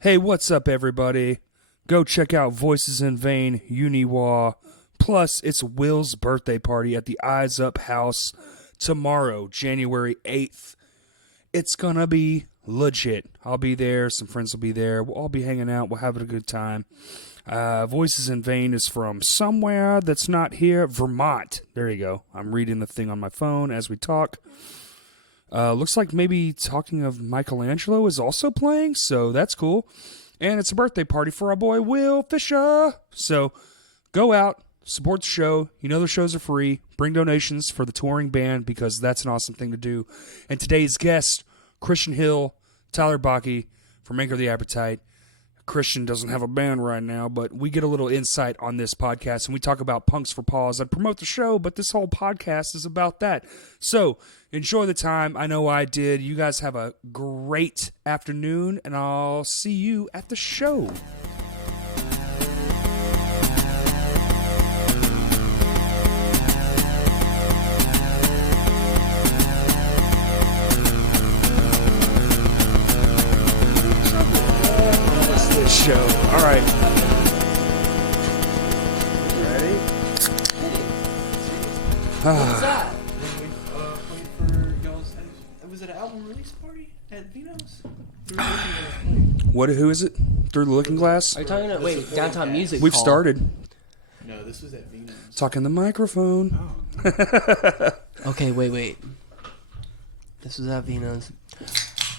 Hey, what's up, everybody? Go check out Voices in Vain, Uniwa. Plus, it's Will's birthday party at the Eyes Up House tomorrow, January 8th. It's gonna be legit. I'll be there. Some friends will be there. We'll all be hanging out. We'll have a good time. Voices in Vain is from somewhere that's not here. Vermont. There you go. I'm reading the thing on my phone as we talk. Looks like maybe Talking of Michelangelo is also playing, so that's cool. And it's a birthday party for our boy Will Fisher. So go out, support the show. You know the shows are free. Bring donations for the touring band because that's an awesome thing to do. And today's guest, Christian Hill, Tyler Bakke from Anchor the Appetite. Christian doesn't have a band right now, but we get a little insight on this podcast, and we talk about Punks for Paws. I'd promote the show, but this whole podcast is about that. So enjoy the time. I know I did. You guys have a great afternoon, and I'll see you at the show. Show. All right. Ready? What's that? Was it an album release party at Vino's? Who is it? Through the Looking Glass? Are you talking about, wait, Downtown Music We've Hall? started. No, this was at Vino's. Talking the microphone. Oh. Okay, wait. This was at Vino's.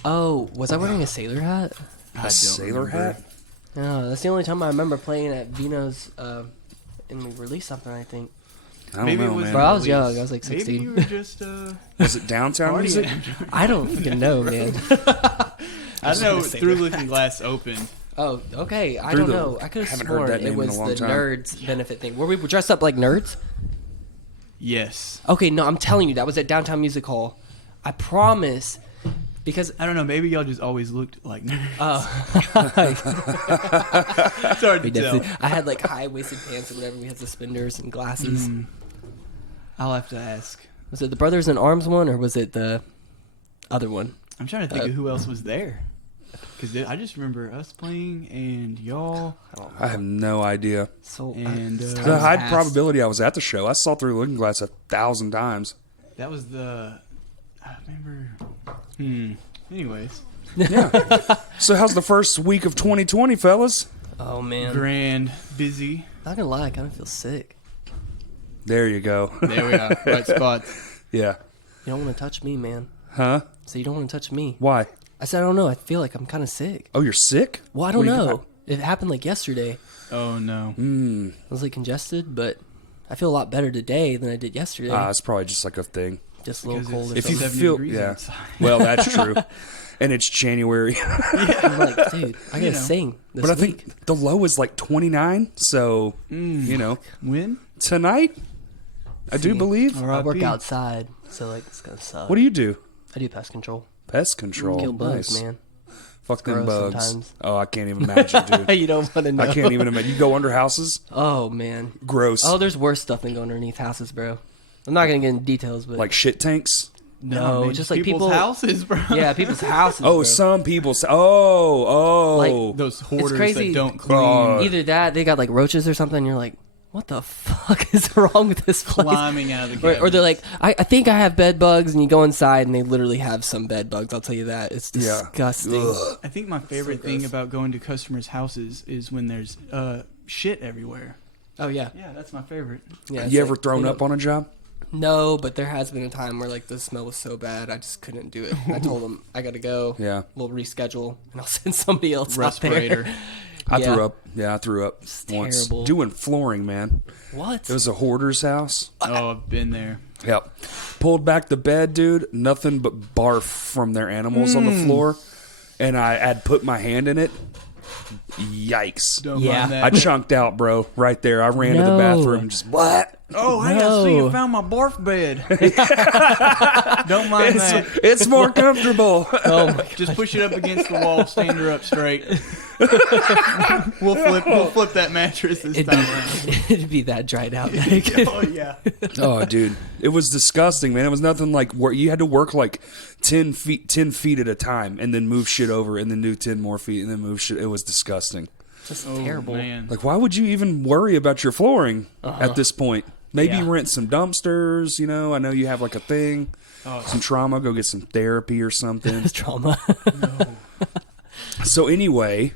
Oh, was I wearing a sailor hat? A sailor hat? No, that's the only time I remember playing at Vino's, and we released something, I think. I don't Maybe know, it was man. Bro, I was young. I was like 16. Maybe you were just Was it downtown partying. music? I don't fucking know, man. I know a sailor Through Looking Glass opened. Oh, okay. I Through don't the- know. I could have haven't heard sworn that it name in a was long the time. nerds benefit thing. Were we dressed up like nerds? Yes. Okay, no, I'm telling you, that was at Downtown Music Hall. I promise. Because I don't know. Maybe y'all just always looked like nerds. It's hard to tell. I had like high-waisted pants or whatever. We had suspenders and glasses. I'll have to ask. Was it the Brothers in Arms one or was it the other one? I'm trying to think of who else was there. Because I just remember us playing and y'all. I have no idea. So And The high probability I was at the show. I saw Through the Looking Glass 1,000 times. that was the. I remember. Anyways. Yeah. So how's the first week of 2020, fellas? Oh man, Grand, busy. not gonna lie, I kind of feel sick. There you go. There we are. Right spot. Yeah. You don't want to touch me, man. Huh? So you don't want to touch me. Why? I said I don't know. I feel like I'm kind of sick. Oh, you're sick? Well, I don't What do you know. got? It happened like yesterday. Oh, no. I was like congested, but I feel a lot better today than I did yesterday. It's probably just like a thing. Just a little Because cold. Or it's If you 70 feel, degrees yeah. outside. Well, that's true. And it's January. I'm like, dude, I gotta You know. sing this But I week. think the low is like 29. So, you know, When? tonight, I do believe. I work RIP. outside, so like it's gonna suck. What do you do? I do pest control. Pest control. Kill bugs, Nice. man. Fuck them gross bugs. sometimes. Oh, I can't even imagine, dude. You don't want to know. I can't even imagine. You go under houses? Oh man. Gross. Oh, there's worse stuff than going underneath houses, bro. I'm not gonna get into details, but Like shit tanks? no, man, just like people's people. houses, bro. Yeah, people's houses. Oh, bro. some people say, oh. Like, Those hoarders crazy. that don't clean. Either that, they got like roaches or something. And you're like, what the fuck is wrong with this place? Climbing out of the Or they're cabinets. like, I think I have bed bugs, and you go inside and they literally have some bed bugs. I'll tell you that. It's Yeah. disgusting. Ugh. I think my favorite thing gross. about going to customers' houses is when there's shit everywhere. Oh yeah. Yeah, that's my favorite. Yeah. You ever thrown up on a job? No, but there has been a time where like the smell was so bad I just couldn't do it. I told them I gotta go. Yeah. We'll reschedule and I'll send somebody else Respirator. out there. I Yeah. threw up. Yeah, I threw up once. terrible. Doing flooring, man. What? It was a hoarder's house. Oh, I've been there. Yep. Pulled back the bed, dude. Nothing but barf from their animals on the floor. And I had put my hand in it. Yikes. Don't Yeah. mind that. I chunked out, bro, right there. I ran to the No. bathroom, just what? Oh, hey, I see you found my barf bed. Don't mind that. It's more comfortable. Oh my God. Just push it up against the wall, stand her up straight. We'll flip that mattress this time around. It'd be that dried out. Nick. Oh yeah. Oh, dude, it was disgusting, man. It was nothing like where you had to work like 10 feet at a time, and then move shit over, and then do 10 more feet, and then move shit. It was disgusting. Just Oh, terrible. man. Like, why would you even worry about your flooring at this point? Maybe Yeah. rent some dumpsters. You know, I know you have like a thing, some trauma. Go get some therapy or something. Trauma. So anyway,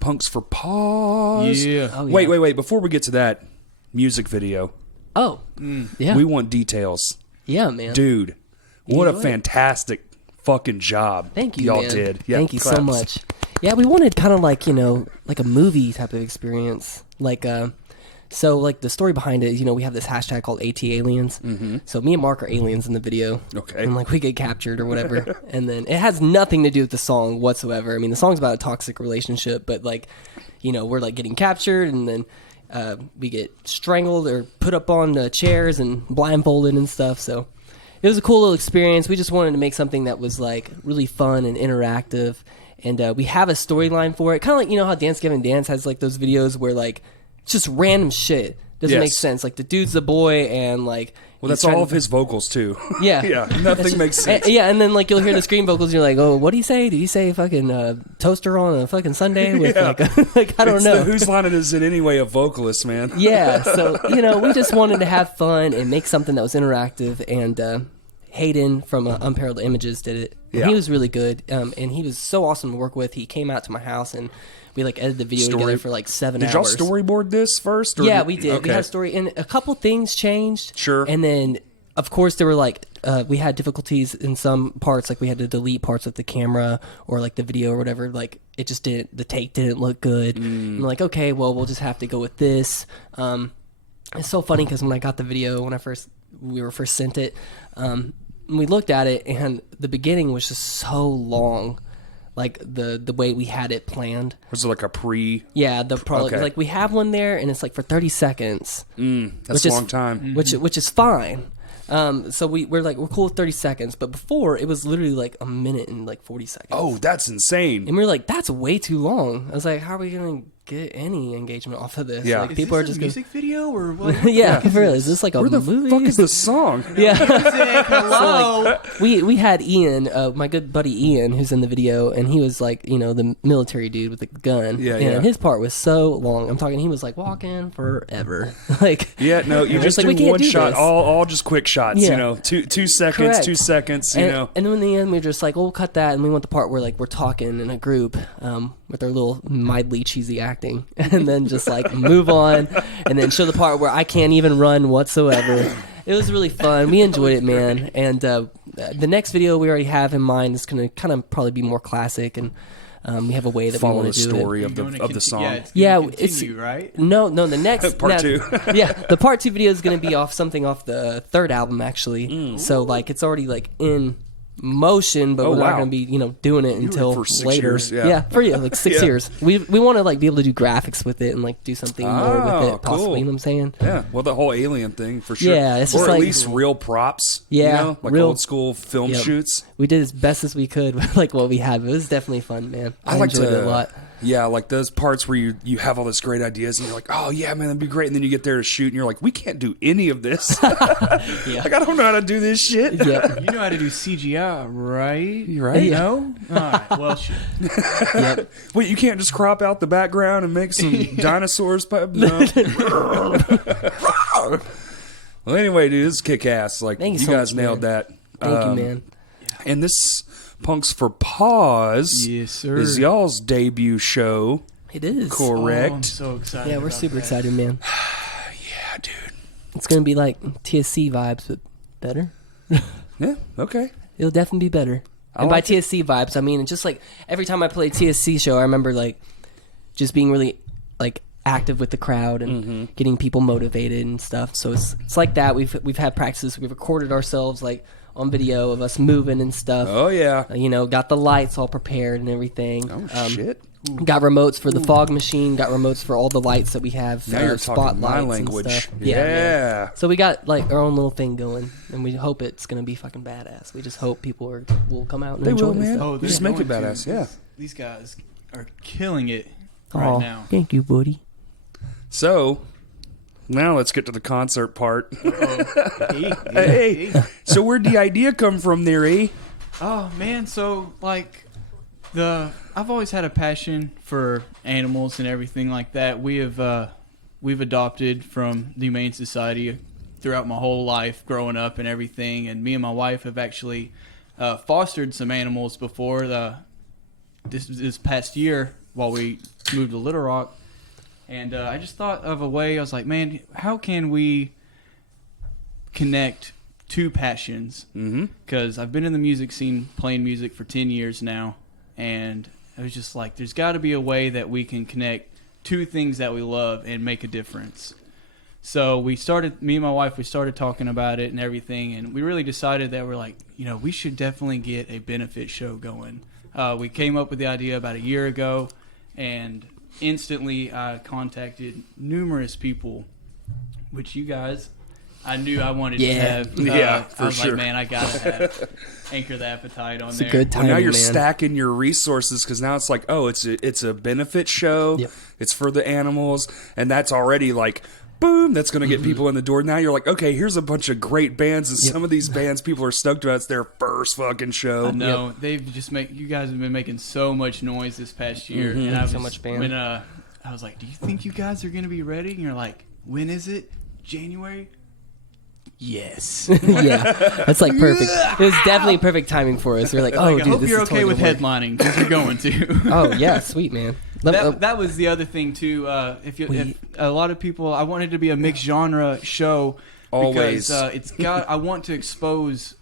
Punks for Paws. Yeah. Oh, yeah. Wait. Before we get to that music video, Oh, yeah. we want details. Yeah, man. Dude, what a know it. fantastic fucking job Thank you, y'all man. did. Yeah, Thank you so claps. much. Yeah, we wanted kind of like, like a movie type of experience. Like, so like the story behind it is, we have this hashtag called ATAliens. Mm-hmm. So me and Mark are aliens in the video. Okay. And like we get captured or whatever. And then it has nothing to do with the song whatsoever. I mean, the song's about a toxic relationship, but like, we're like getting captured and then we get strangled or put up on the chairs and blindfolded and stuff. So it was a cool little experience. We just wanted to make something that was like really fun and interactive. And we have a storyline for it. Kind of like, how Dance Gavin Dance has like those videos where like it's just random shit. Doesn't make Yes. sense. Like the dude's the boy and like... Well, he's that's all trying of his vocals too. Yeah. Yeah, nothing makes sense. And then like you'll hear the screen vocals and you're like, oh, what did he say? Did he say fucking toaster on a fucking Sunday? With Yeah. like I don't It's know. whose line it is it anyway? A vocalist, man. Yeah, so we just wanted to have fun and make something that was interactive. And Hayden from Unparalleled Images did it. And Yeah. he was really good, and he was so awesome to work with. He came out to my house and we like edited the video together for like 7 Did y'all hours. storyboard this first? Or Yeah, we did. Okay. We had a story, and a couple things changed. Sure. And then, of course, there were like we had difficulties in some parts, like we had to delete parts of the camera or like the video or whatever. Like it just didn't. The take didn't look good. And we're like, okay, well, we'll just have to go with this. It's so funny because when I got the video, when we were first sent it, we looked at it, and the beginning was just so long. Like the way we had it planned. Was it like a pre? Yeah, the prologue. Okay. Like we have one there, and it's like for 30 seconds. That's a long time. Which is fine. So we're cool with 30 seconds, but before it was literally like a minute and like 40 seconds. Oh, that's insane. And we were like, that's way too long. I was like, how are we gonna get any engagement off of this? Yeah. Like, Is people this are just a music video or what? gonna... yeah, for real. Is this like a Where the movie? fuck is the song? Yeah. Hello. we had Ian, my good buddy Ian, who's in the video, and he was like, the military dude with the gun. Yeah, and yeah. his part was so long. I'm talking, he was like walking forever. Like, Yeah, no, you it's just like, we do can't one do shot, this. all just quick shots, Yeah. 2 seconds, Correct. 2 seconds, and then in the end, we were just like, well, we'll cut that, and we want the part where like we're talking in a group with our little mildly cheesy acting, and then just like move on, and then show the part where I can't even run whatsoever. It was really fun. We enjoyed it, man. And the next video we already have in mind is going to kind of probably be more classic, and we have a way that follow we the want to do story it. of the song. Yeah, Yeah, it's right. No, the next Part 2. Yeah, the part 2 video is going to be off the third album actually. So like it's already like in motion, but Oh, we're not wow. going to be doing it until for 6 later. years, yeah. For you, like 6 Yeah. years. We want to like be able to do graphics with it and like do something more with Oh, it, possibly. cool. You know what I'm saying? Yeah, well, the whole alien thing for sure. Yeah, it's or just at like- least real props. Yeah, like real- old school film Yep. shoots. We did as best as we could with like what we had. But it was definitely fun, man. I like enjoyed to, it a lot. Yeah, like those parts where you have all this great ideas and you're like, oh yeah, man, that'd be great. And then you get there to shoot and you're like, we can't do any of this. Yeah. Like I don't know how to do this shit. Yep. You know how to do CGI, right? You're right. No? All right. Well, shit. Yep. Wait, you can't just crop out the background and make some dinosaurs? No. Well, anyway, dude, this is kick ass. Like Thank you you so guys much, nailed man. that. Thank you, man. And this Punks for Paws Yes, sir. is y'all's debut show. It is. Correct. Oh, I'm so excited. Yeah, we're about super that. excited, man. Yeah, dude. It's gonna be like TSC vibes, but better. Yeah, okay. It'll definitely be better. I And by like TSC vibes, I mean just like every time I play a TSC show, I remember like just being really like active with the crowd and getting people motivated and stuff. So it's like that. We've had practices. We've recorded ourselves like on video of us moving and stuff. Oh yeah. Got the lights all prepared and everything. Oh shit. Got remotes for the fog machine. Got remotes for all the lights that we have. Now you're talking my spotlights language. and stuff. Yeah. Man. So we got like our own little thing going, and we hope it's gonna be fucking badass. We just hope people will come out and They enjoy will, it. man. Oh, Just make it badass. Yeah. These guys are killing it Aw, right now. Thank you, buddy. So now let's get to the concert part. Hey. So where'd the idea come from there, eh? Oh man, so like I've always had a passion for animals and everything like that. We've adopted from the Humane Society throughout my whole life growing up and everything, and me and my wife have actually fostered some animals before this past year while we moved to Little Rock. And I just thought of a way. I was like, man, how can we connect two passions? Because I've been in the music scene playing music for 10 years now, and I was just like, there's got to be a way that we can connect two things that we love and make a difference. So me and my wife, we started talking about it and everything, and we really decided that we're like, we should definitely get a benefit show going. We came up with the idea about a year ago, and instantly I contacted numerous people, which you guys, I knew I wanted to have. For I was sure. like, man, I gotta have Anchor the Appetite on It's there. a good Well, time, now you're man. stacking your resources because now it's like, oh, it's a benefit show. Yep. It's for the animals, and that's already like, boom, that's going to get people in the door. Now you're like, okay, here's a bunch of great bands, and some of these bands people are stoked about. It's their first fucking show. No, they've just you guys have been making so much noise this past year, and I was So much band. when I was like, do you think you guys are gonna be ready? And you're like, when is it? January? Yes. Yeah, that's like perfect. It was definitely perfect timing for us. We're like, oh, Like, I dude, hope this you're is okay totally with gonna work. headlining because you're going to. Oh yeah, sweet man. That was the other thing too. If a lot of people, I wanted it to be a mixed genre show. Always. Because I want to expose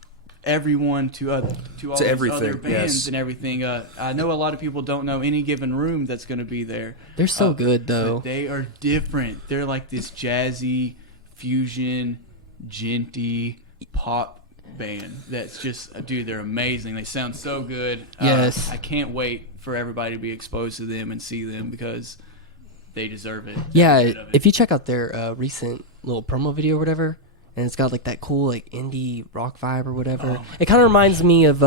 everyone to all these everything, other bands yes. and everything. I know a lot of people don't know Any Given Room that's going to be there. They're so good But though. they are different. They're like this jazzy fusion, genty pop band. That's just, dude, they're amazing. They sound so good. Yes. I can't wait for everybody to be exposed to them and see them because they deserve it. Yeah, Every bit of it. if you check out their recent little promo video or whatever, and it's got like that cool like indie rock vibe or whatever. It kind of reminds me of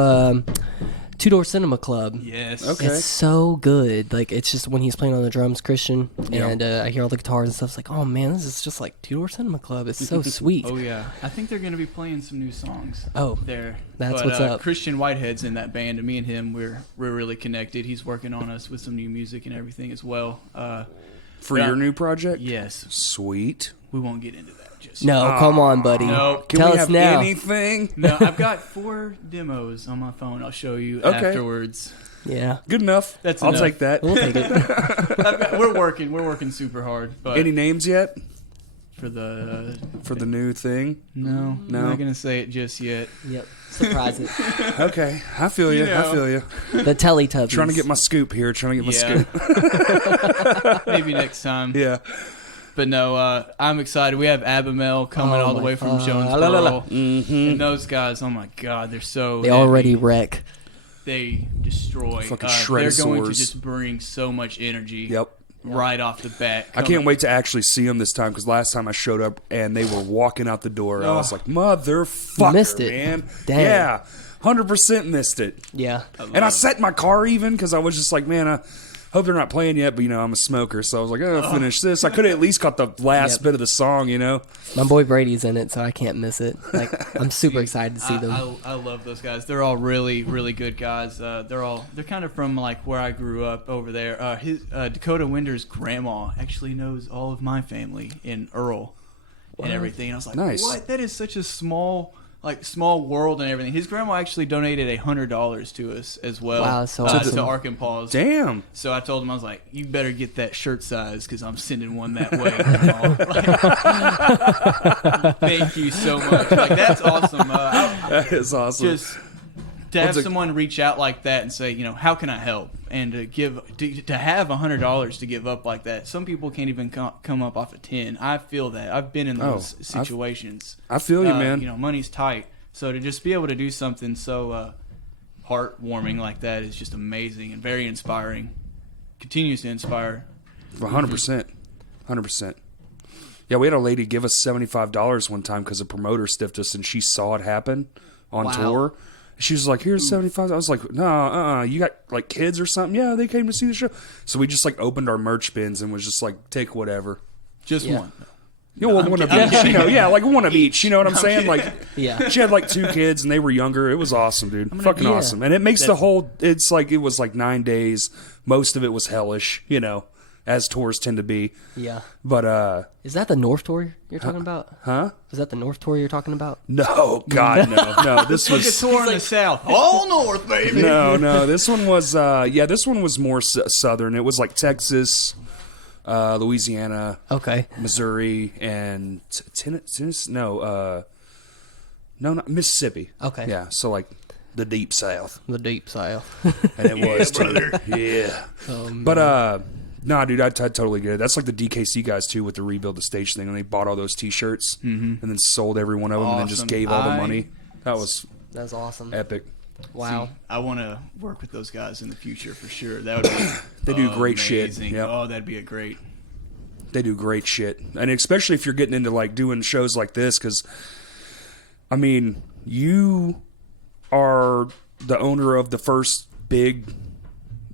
Two Door Cinema Club. Yes. Okay. It's so good. Like it's just when he's playing on the drums, Christian, Yeah. and I hear all the guitars and stuff. It's like, oh man, this is just like Two Door Cinema Club. It's so sweet. Oh yeah, I think they're going to be playing some new songs. Oh, there. that's But, what's up. Christian Whitehead's in that band, and me and him, we're really connected. He's working on us with some new music and everything as well. For Yeah. your new project? Yes, Sweet. we won't get into that just No, yet. come on, buddy. No. Can Tell we us have now. anything? No, I've got 4 demos on my phone. I'll show you Okay. afterwards. Yeah, Good enough. That's I'll enough. take that. we'll take it. We're working super hard. But Any names yet for the for the new thing? no, No. I'm not gonna say it just yet. Yep, surprise it. Okay, I feel you. You I know. feel you. The Teletubbies. Trying to get my scoop here. Trying to get my Yeah. scoop. Maybe next time. Yeah. But no, I'm excited. We have Abimel coming Oh all the my way from God. Jonesboro. Mm-hmm. And those guys, oh my God, they're so They already heavy. wreck. They destroy. Fucking They're going to shredosaurs. just bring so much energy Yep. right off the bat. I can't wait to actually see them this time because last time I showed up and they were walking out the door. I was like, motherfucker, You missed it. man. Dang. Yeah, 100% missed it. Yeah. And I set my car even because I was just like, man, I hope they're not playing yet. But, I'm a smoker. So I was like, oh, I'll finish this. I could have at least caught the last Yep. bit of the song, My boy Brady's in it, so I can't miss it. Like I'm super excited to see them. I love those guys. They're all really, really good guys. They're kind of from like where I grew up over there. Dakota Winder's grandma actually knows all of my family in Earl and everything. And I was like, Nice. what? That is such a small world and everything. His grandma actually donated $100 to us as well. Wow, that's so awesome. To Ark and Paws. Damn. So I told him, I was like, you better get that shirt size because I'm sending one that way. Thank you so much. Like, that's awesome. That is awesome. Just to have What's a- someone reach out like that and say, how can I help? And to have $100 to give up like that. Some people can't even come up off of 10. I feel that. I've been in those situations. I feel you, man. Money's tight. So to just be able to do something so heartwarming like that is just amazing and very inspiring. Continues to inspire. 100%. 100%. Yeah, we had a lady give us $75 one time because a promoter stiffed us, and she saw it happen on tour. She was like, here's 75. I was like, no, you got like kids or something? Yeah, they came to see the show. So we just like opened our merch bins and was just like, take whatever. Just one. Yeah, well, one of each, like one of each. You know what I'm saying? Like, Yeah. she had like 2 kids and they were younger. It was awesome, dude. Fucking awesome. And it makes the whole. It's like it was like 9 days. Most of it was hellish, as tours tend to be. Yeah. But Is that the North tour you're talking about? huh? Is that the North tour you're talking about? No, God, no. This Look at was tour in the South. All North, baby. no. This one was this one was more southern. It was like Texas, Louisiana, Okay. Missouri, and Tennessee. No, not Mississippi. Okay. Yeah, so like the deep South, The deep South. and it was brother. Yeah, but nah, dude, I totally get it. That's like the DKC guys too with the rebuild the stage thing, and they bought all those T-shirts and then sold every one of them, and then just Awesome. gave all the money. That was That's awesome. epic. Wow. See, I want to work with those guys in the future for sure. That would be They do great shit. amazing. Yep. Oh, that'd be a great. They do great shit, and especially if you're getting into like doing shows like this, because I mean, you are the owner of the first big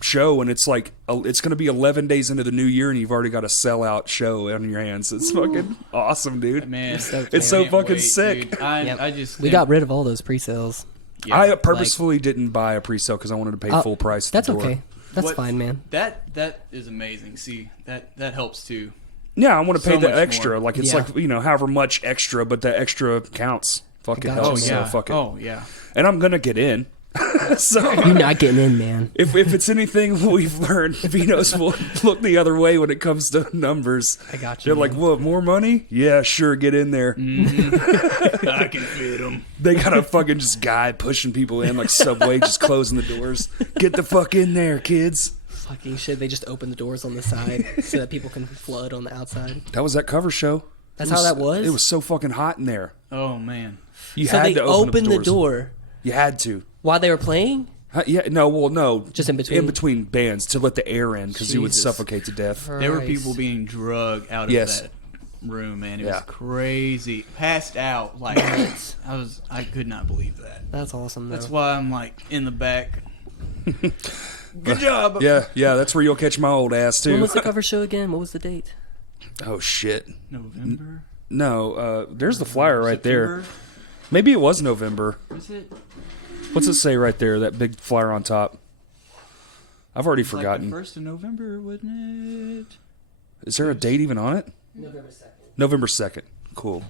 show, and it's like it's going to be 11 days into the new year, and you've already got a sellout show on your hands. It's fucking awesome, dude. Man, It's so can't fucking wait, sick. dude. Yep. I just We got rid of all those pre-sales. yeah. I purposefully didn't buy a pre-sale because I wanted to pay full price. At That's the door. okay. That's What- fine, man. That is amazing. See, that helps too. Yeah, I want to So pay the much extra. more. Like it's Yeah. like however much extra, but the extra counts. Fucking Gotcha. helps. Oh yeah. So fuck it. Oh yeah. And I'm gonna get in. So You're not getting in, man. if it's anything we've learned, Vinos will look the other way when it comes to numbers. I got you. They're like, what, more money? Yeah, sure, get in there. I can fit them. They got a fucking just guy pushing people in like Subway, just closing the doors. Get the fuck in there, kids. Fucking shit. They just open the doors on the side so that people can flood on the outside. That was that cover show. That's how that was? It was so fucking hot in there. Oh man. You So had they to open opened up the doors. door You had to. while they were playing? Yeah, no. Just in between? In between bands to let the air in because you would Jesus. suffocate to death. There were Christ. people being drugged out of Yes. that room, man. It Yeah. was crazy. Passed out. Like I could not believe that. That's awesome, though. That's why I'm like in the back. Good job. Yeah, that's where you'll catch my old ass When too. was the cover show again? What was the date? Oh shit. November. No, there's the flyer right there. September? Maybe it was November. Is it? What's it say right there? That big flyer on top. I've already It's like forgotten. the 1st of November, wouldn't it? Is there a date even on it? November 2nd. November 2nd. Cool.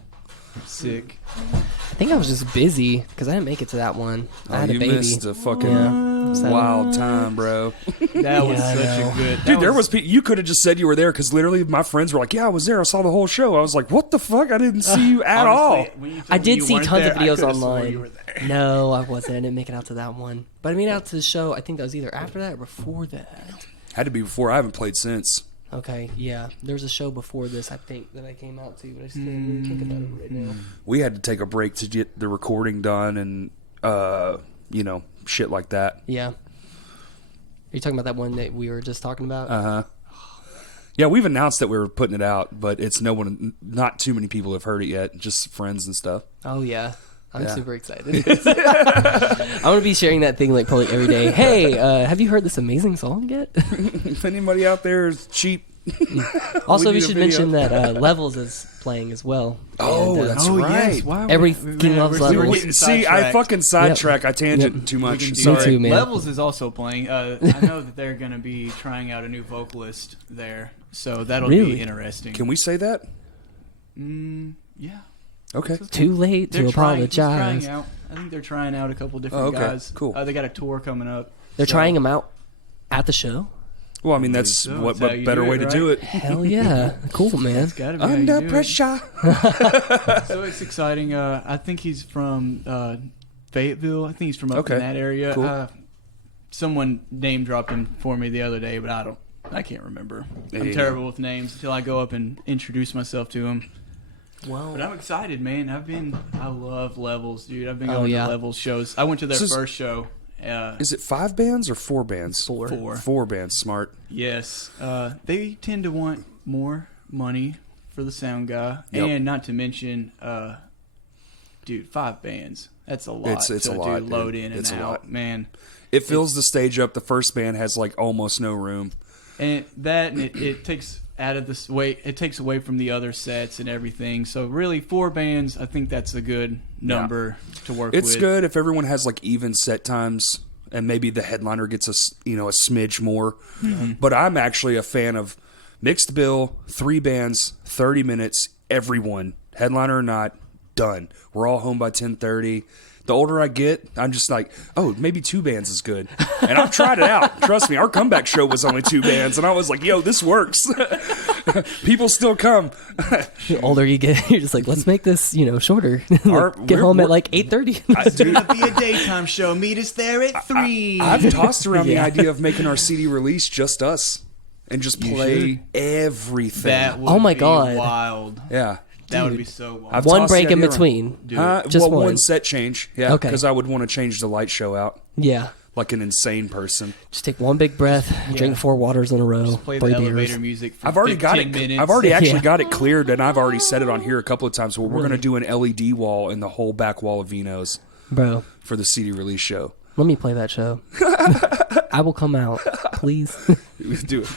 Sick. I think I was just busy because I didn't make it to that one. I had you a baby. missed a fucking Yeah. So- wild time, bro. That was Yeah, I such know. a good. Dude, there was you could have just said you were there because literally my friends were like, "Yeah, I was there. I saw the whole show." I was like, "What the fuck? I didn't see you at all." I did see tons of videos You online. were there. No, I wasn't. I didn't make it out to that one. But I made it out to the show. I think that was either after that or before that. Had to be before. I haven't played since. Okay, yeah. There was a show before this, I think, that I came out to, but I just can't really think about it right now. We had to take a break to get the recording done and shit like that. Yeah. Are you talking about that one that we were just talking about? Uh-huh. Yeah, we've announced that we were putting it out, but it's not too many people have heard it yet, just friends and stuff. Oh, yeah. I'm Yeah. super excited. I'm going to be sharing that thing like probably every day. Hey, have you heard this amazing song yet? If anybody out there is cheap. Also, we need a should video. mention that Levels is playing as well. Oh, And, that's Oh right. yes. Wow. Everything loves we were Levels. getting See, I sidetracked. fucking sidetrack. I tangent Yep. too We much. can do Sorry. Me too, man. Levels is also playing. I know that they're going to be trying out a new vocalist there, so that'll Really? be interesting. Can we say that? Yeah. Okay. Too late to He's trying apologize. out. I think they're trying out a couple different okay. guys. Cool. They got a tour coming up. They're so- trying them out at the show? Well, I mean, that's So what that's how you better do way it, to right? do it. Hell yeah. Cool, man. It's gotta be how you Under do it. pressure. So it's exciting. I think he's from Fayetteville. I think he's from up Okay. in that area. Cool. Someone name dropped him for me the other day, but I can't remember. There I'm you terrible with names until I go up and introduce myself to him. Well, But I'm excited, man. I love Levels, dude. I've been Oh, going yeah. to Levels shows. I went to their So- first show. Is it 5 bands or 4 bands? Four. 4 bands. Smart. Yes. They tend to want more money for the sound guy. Yep. And not to mention, dude, 5 bands. That's a lot It's to a lot, do load dude. in and It's a out, lot. man. It fills the stage up. The first band has like almost no room. And it takes out of this way. It takes away from the other sets and everything. So really, 4 bands. I think that's a good number to work with. It's good if everyone has like even set times, and maybe the headliner gets a smidge more. Mm-hmm. But I'm actually a fan of mixed bill, 3 bands, 30 minutes, everyone, headliner or not, done. We're all home by 10:30. The older I get, I'm just like, oh, maybe 2 bands is good. And I've tried it out. Trust me, our comeback show was only 2 bands, and I was like, yo, this works. People still come. the older you get, you're just like, let's make this, shorter. Our- Get we're- home we're- at like 8:30. It's gonna be a daytime show. Meet us there at 3. I've tossed around the Yeah. idea of making our CD release just us and just play everything. That would Oh my be God. wild. Yeah. That would be so wild. I've One tossed the break in idea around. between. Do it. Just well, one. one set change. Yeah. Okay. Because I would want to change the light show out Yeah. like an insane person. Just take one big breath, drink 4 waters in a row, Play the 3 elevator beers. music for I've already got 15 it. minutes. I've already actually Yeah. got it cleared, and I've already said it on here a couple of times. Where we're going to do an LED wall in the whole back wall of Vino's Bro, for the CD release show. let me play that show. I will come out, please. Do it.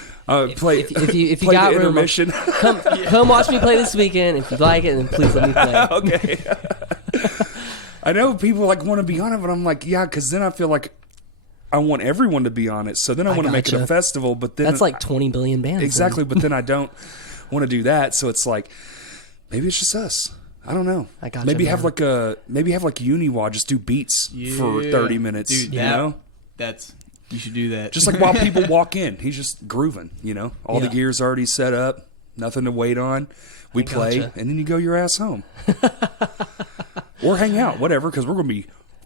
Play. if you play got the room, intermission. come watch me play this weekend. If you like it, then please let me play. Okay. I know people like want to be on it, but I'm like, yeah, because then I feel like I want everyone to be on it. So then I want to make it a gotcha. festival, but then That's like 20 billion bands. exactly. But then I don't want to do that. So it's like maybe it's just us. I don't know. I gotcha, maybe have man. like Uniwa just do beats for 30 minutes. Dude, you that- know, you should do that. just like while people walk in, he's just grooving. All the Yeah. gear's already set up, nothing to wait on. We play, gotcha. and then you go your ass home, or hang out, whatever. Because we're gonna be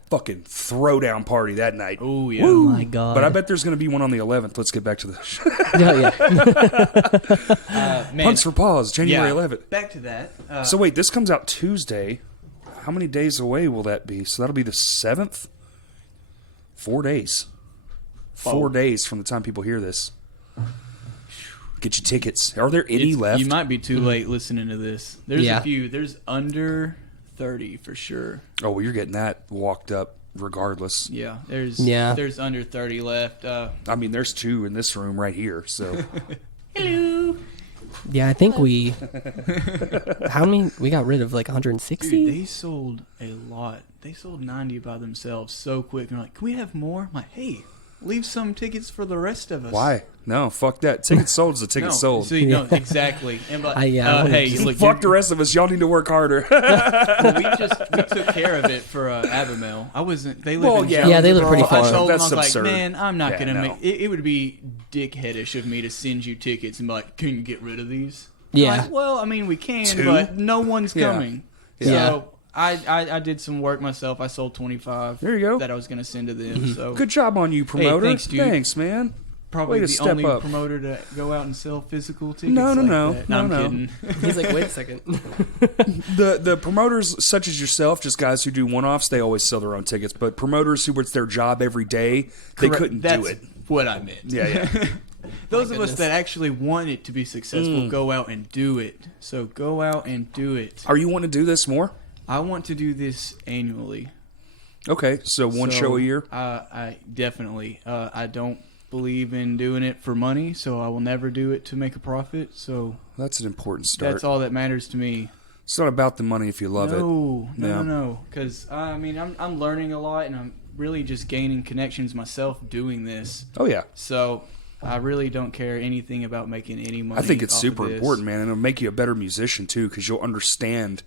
fucking throwdown party that night. Oh yeah. Oh my god! But I bet there's gonna be one on the 11th. Let's get back to the yeah. Punks for Paws, January 11th. Back to that. So wait, this comes out Tuesday. How many days away will that be? So that'll be the 7th. 4 days. 4 days from the time people hear this. Get your tickets. Are there any left? You might be too late listening to this. There's Yeah. a few. There's under 30 for sure. Oh, well, you're getting that walked up regardless. Yeah. There's Yeah. There's under 30 left. I mean, there's 2 in this room right here. So Yeah, I think we. How many? We got rid of like 160. Dude, they sold a lot. They sold 90 by themselves so quick. And they're like, can we have more? I'm like, hey, leave some tickets for the rest of us. why? No, fuck that. Ticket sold is a ticket No, sold. See, no, exactly. And but, yeah, I wanna hey, just- look, Fuck the rest of us. Y'all need to work harder. well, we took care of it for Abimel. I wasn't. They live Well, in yeah. Jonesboro. Yeah, they live pretty I far. told them, That's I was absurd. like, man, I'm not Yeah, gonna no. make. It would be dickheadish of me to send you tickets and be like, can you get rid of these? Yeah. Like, well, I mean, we can, 2? but no one's Yeah. coming. Yeah. So I did some work myself. I sold 25. There you go. That I was gonna send to them. So Good job on you, promoter. thanks, dude. Thanks, man. probably Way to the step only up. promoter to go out and sell physical tickets. No, like no. that. No, I'm no. kidding. He's like, wait a second. The promoters such as yourself, just guys who do one-offs, they always sell their own tickets. But promoters who it's their job every day, they Correct. couldn't That's do it. what I meant. Yeah, yeah. Those of us goodness. that actually want it to be successful go out and do it. So go out and do it. Are you wanting to do this more? I want to do this annually. Okay, so one So, show a year. I definitely. I don't believe in doing it for money, so I will never do it to make a profit. So That's an important start. that's all that matters to me. It's not about the money if you love it. No. Because I mean, I'm learning a lot, and I'm really just gaining connections myself doing this. Oh yeah, So I really don't care anything about making any money. I think it's off super of this. important, man, and it'll make you a better musician too, because you'll understand.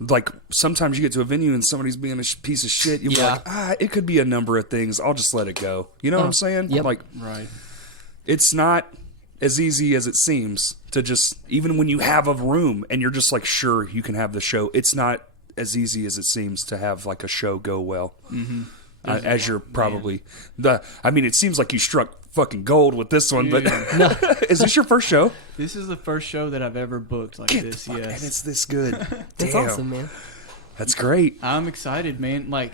Like sometimes you get to a venue and somebody's being a piece of shit. You'll Yeah. be like, it could be a number of things. I'll just let it go. You know what I'm saying? yep. Like Right. it's not as easy as it seems to just, even when you have a room and you're just like, sure, you can have the show. It's not as easy as it seems to have like a show go well. Mm-hmm. as you're probably I mean, it seems like you struck fucking gold with this one, but is this your first show? This is the first show that I've ever booked like this. And Yes, it's this good. That's Damn. awesome, man. That's great. I'm excited, man. Like,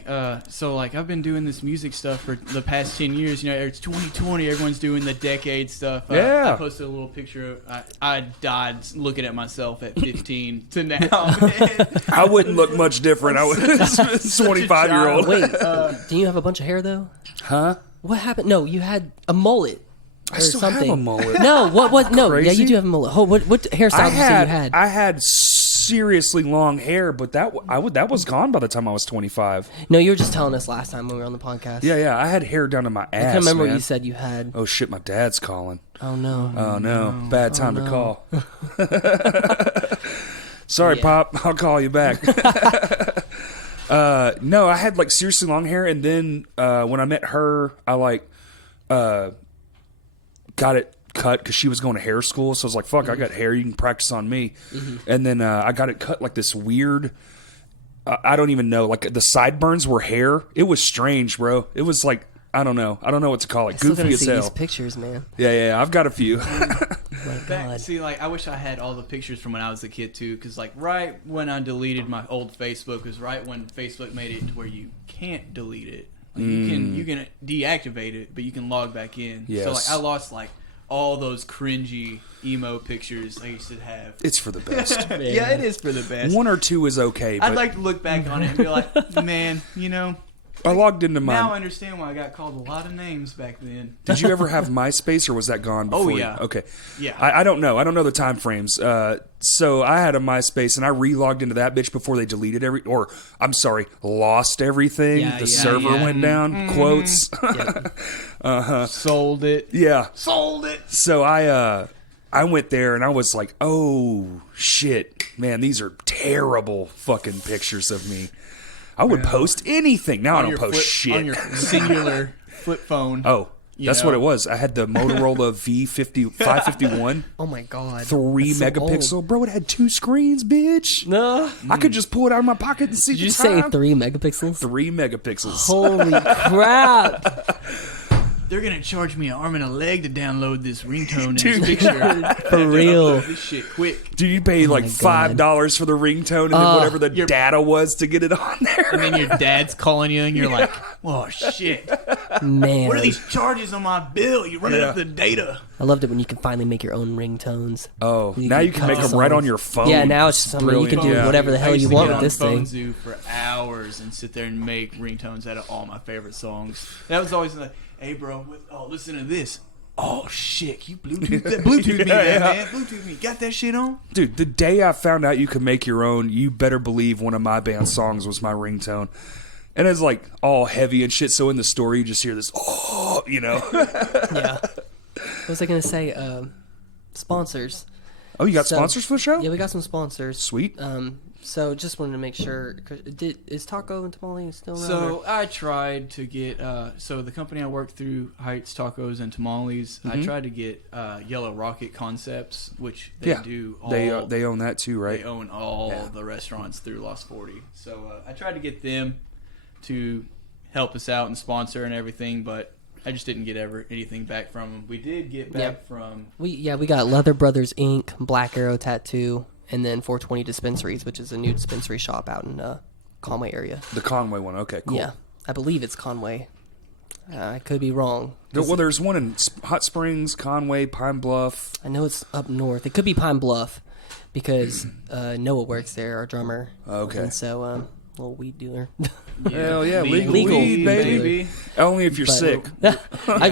so like I've been doing this music stuff for the past 10 years. You know, it's 2020. Everyone's doing the decade stuff. Yeah. I posted a little picture. I died looking at myself at 15 to now. Man. I wouldn't look much different. I was 25-year-old. Wait, do you have a bunch of hair though? Huh? What happened? No, you had a mullet. I Or still something. have a mullet. No, what? No, yeah, Crazy? you do have a mullet. What hairstyle did you say you had? I had seriously long hair, but that was gone by the time I was 25. No, you were just telling us last time when we were on the podcast. Yeah, I had hair down to my ass. I can't remember man. what you said you had. Oh shit, my dad's calling. Oh no. Oh no, bad time to no. call. Sorry, Yeah. Pop. I'll call you back. No, I had like seriously long hair, and then when I met her, I like got it cut because she was going to hair school. So I was like, "Fuck, I got hair. You can practice on me." And then I got it cut like this weird. I don't even know. Like the sideburns were hair. It was strange, bro. It was like I don't know. I don't know what to call it. I still Goofy gotta as see hell. these pictures, man. Yeah. I've got a few. My God. See, like I wish I had all the pictures from when I was a kid too, because like right when I deleted my old Facebook was right when Facebook made it to where you can't delete it. Like, you can deactivate it, but you can log back in. Yes. So like I lost like all those cringy emo pictures I used to have. It's for the best. Yeah, it is for the best. One or two is okay. But I'd like to look back on it and be like, man, you know, I logged into mine. now I understand why I got called a lot of names back then. Did you ever have MySpace, or was that gone before? yeah. You? Okay. Yeah. I don't know. I don't know the time frames. So I had a MySpace, and I re-logged into that bitch before they deleted lost everything. Yeah, The yeah, server yeah. went down. Quotes. Sold it. Yeah. Sold it. So I went there, and I was like, oh shit, man, these are terrible fucking pictures of me. I would post anything. Now I don't post shit. On your singular flip phone. Oh, You that's know. what it was. I had the Motorola V551, Oh my God. 3 That's so megapixel. old. Bro, it had 2 screens, bitch. No. I could just pull it out of my pocket and see Did the you say time. 3 megapixels? 3 megapixels. Holy crap. They're gonna charge me an arm and a leg to download this ringtone and Dude. this picture. For real. Upload this shit quick. Dude, you paid like my God. $5 for the ringtone and then whatever the data was to get it on there. And then your dad's calling you and you're like, oh shit. Man. What are these charges on my bill? You're running Yeah. up the data. I loved it when you can finally make your own ringtones. Oh, You now can you can cut make the them right songs. on your phone. Yeah, now it's just, I mean, you can do Brilliant. whatever the I hell used you to want get with on this Phone thing. Zoo for hours and sit there and make ringtones out of all my favorite songs. That was always like, hey bro, listen to this. Oh shit, you Bluetooth me, Yeah. man. Bluetooth me. Got that shit on? Dude, the day I found out you could make your own, you better believe one of my band's songs was my ringtone. And it's like all heavy and shit. So in the story, you just hear this, oh, you know. Yeah. What was I going to say? Sponsors. Oh, you got So- sponsors for the show? Yeah, we got some sponsors. Sweet. So just wanted to make sure. Is Taco and Tamale still around? So I tried to get so the company I work through, Heights Tacos and Tamales. I tried to get Yellow Rocket Concepts, which they Yeah. do. All, They own that too, right? They own all Yeah. the restaurants through Lost 40. So I tried to get them to help us out and sponsor and everything, but I just didn't get anything back from them. We did get back from. we got Leather Brothers Inc., Black Arrow Tattoo, and then 420 Dispensaries, which is a new dispensary shop out in Conway area. The Conway one. Okay, cool. Yeah, I believe it's Conway. I could be wrong. Well, there's one in Hot Springs, Conway, Pine Bluff. I know it's up north. It could be Pine Bluff because Noah works there, our drummer. Okay. And so, little weed dealer. Hell yeah, legal weed, baby. Only if you're sick.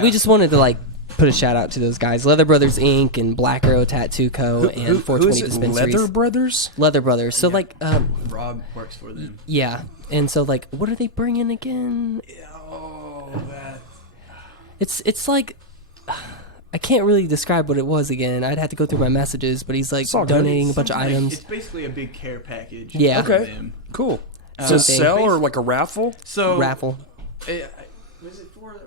We just wanted to put a shout out to those guys, Leather Brothers Inc. and Black Arrow Tattoo Co. and 420 who is it? Dispensaries. Leather Brothers? Leather Brothers. So Rob works for them. yeah, and so what are they bringing again? Oh, that. It's like I can't really describe what it was again. I'd have to go through my messages, but he's all good. donating a bunch of Something like- items. It's basically a big care package. Yeah. for Okay, them. cool. Uh, To Same thing. sell or like a raffle? So Raffle. Was it for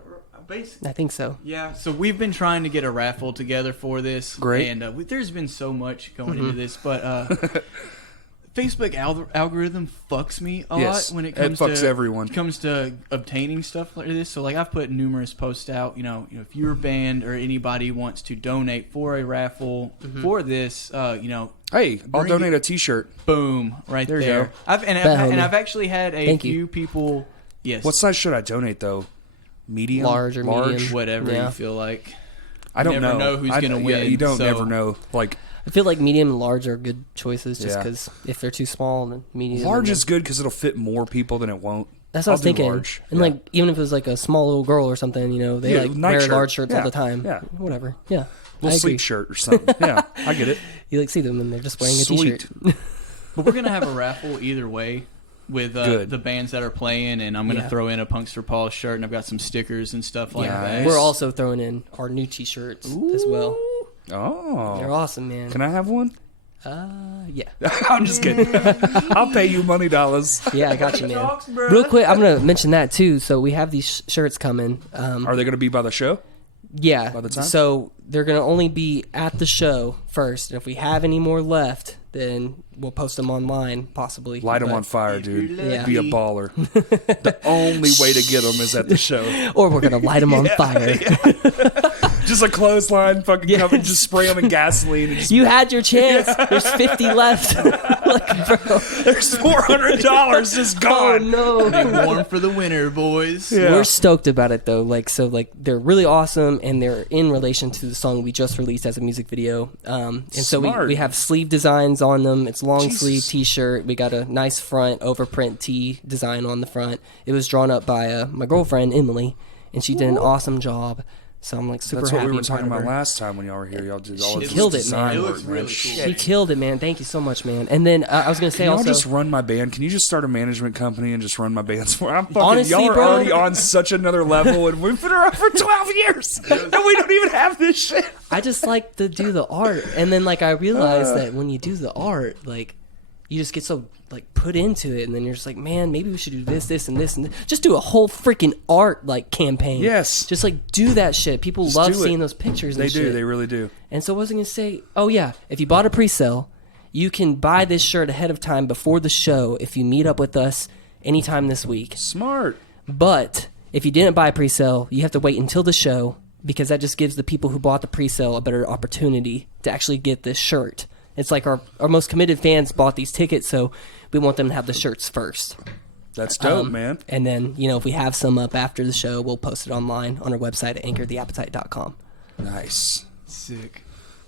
basically? I think so. Yeah, so we've been trying to get a raffle together for this. Great. And there's been so much going into this, but Facebook algorithm fucks me a Yes, lot when it it comes fucks to everyone. comes to obtaining stuff like this. So like I've put numerous posts out. If your band or anybody wants to donate for a raffle for this, Hey, I'll Bring donate a T-shirt. boom, right There you there. go. I've actually had a Thank few you. people. Yes, What size should I donate though? Medium, Large or medium? whatever Yeah. you feel like. I don't never know who's gonna Yeah, win, you don't so- never know. Like I feel like medium and large are good choices, just Yeah. because if they're too small, then medium. large and is good because it'll fit more people than it won't. That's what I was I'll do thinking. large. And Yeah. like even if it was like a small little girl or something, they Yeah, like night wear shirt. large shirts all Yeah. the time. Yeah. Whatever. Yeah. I little agree. sleep shirt or something. Yeah, I get it. You like see them and they're just wearing a Sweet. t-shirt. But we're gonna have a raffle either way with Good. the bands that are playing, and I'm gonna Yeah. throw in a Punks for Paws shirt, and I've got some stickers and stuff like Yeah. that. We're also throwing in our new t-shirts as well. They're Oh, awesome, man. can I have one? Yeah. I'm just kidding. I'll pay you money dollars. Yeah, I got you, man. Talks, bro. Real quick, I'm gonna mention that too. So we have these shirts coming. Are they going to be by the show? Yeah. By the time? So they're gonna only be at the show first, and if we have any more left, then we'll post them online, possibly. Light them But- on fire, dude. Yeah. Be a baller. The only way to get them is at the show. Or we're gonna light them on fire. Just a clothesline, fucking Yes. cover, just spray them in gasoline. And just, You had your chance. There's 50 left. Like, bro. there's $400 just Oh gone. no. Be warm for the winter, boys. Yeah. We're stoked about it though. They're really awesome, and they're in relation to the song we just released as a music video. And so Smart. we have sleeve designs on them. It's long Jesus. sleeve T-shirt. We got a nice front overprint T design on the front. It was drawn up by my girlfriend Emily, and she did an awesome job. So I'm like super That's happy. what we were and proud talking of about her. last time when y'all were here. Y'all did all She of this killed it, design man. It work, looks really cool. She killed it, man. Thank you so much, man. And then I was gonna say Can y'all also, just run my band? Can you just start a management company and just run my bands for? I'm fucking. Honestly, y'all are bro. already on such another level, and we've been around for 12 years, and we don't even have this shit. I just like to do the art, and then like I realized that when you do the art, like you just get so like put into it, and then you're just like, man, maybe we should do this, this, and this, and this. Just do a whole freaking art like campaign. Yes. just like do that shit. People Just love do it. seeing those pictures. They and do. shit. They really do. And so what was I gonna say? Oh yeah, if you bought a pre-sale, you can buy this shirt ahead of time before the show if you meet up with us anytime this week. Smart. But if you didn't buy a pre-sale, you have to wait until the show, because that just gives the people who bought the pre-sale a better opportunity to actually get this shirt. It's like our most committed fans bought these tickets, so we want them to have the shirts first. That's dope, man. And then, if we have some up after the show, we'll post it online on our website at anchortheappetite.com. Nice. Sick.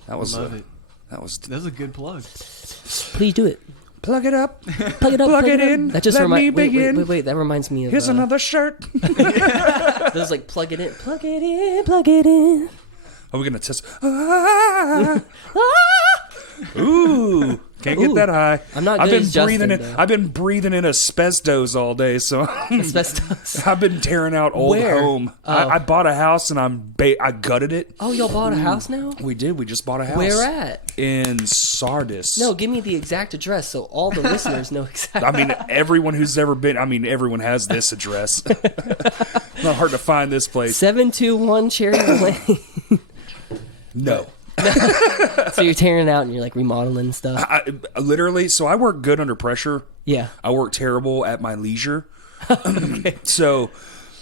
That was Love it. That was. That was a good plug. Please do it. Plug it up. Plug it up. Plug it up. in. That just Let me wait, begin. wait. That reminds me of. Here's another shirt. That was like plug it in, plug it in, plug it in. Are we gonna test? Ooh, can't get Ooh. that high. I'm not I've good been as Justin, breathing in. though. I've been breathing in asbestos all day, so Asbestos. I've been tearing out old Where? home. Oh. I bought a house and I gutted it. Oh, y'all bought a house now? We did. We just bought a house. Where at? In Sardis. No, give me the exact address so all the listeners know exactly. I mean, everyone who's ever been. I mean, everyone has this address. Not hard to find this place. 721 Cherry Lane. No. So you're tearing it out and you're like remodeling and stuff. I literally. So I work good under pressure. Yeah. I work terrible at my leisure. So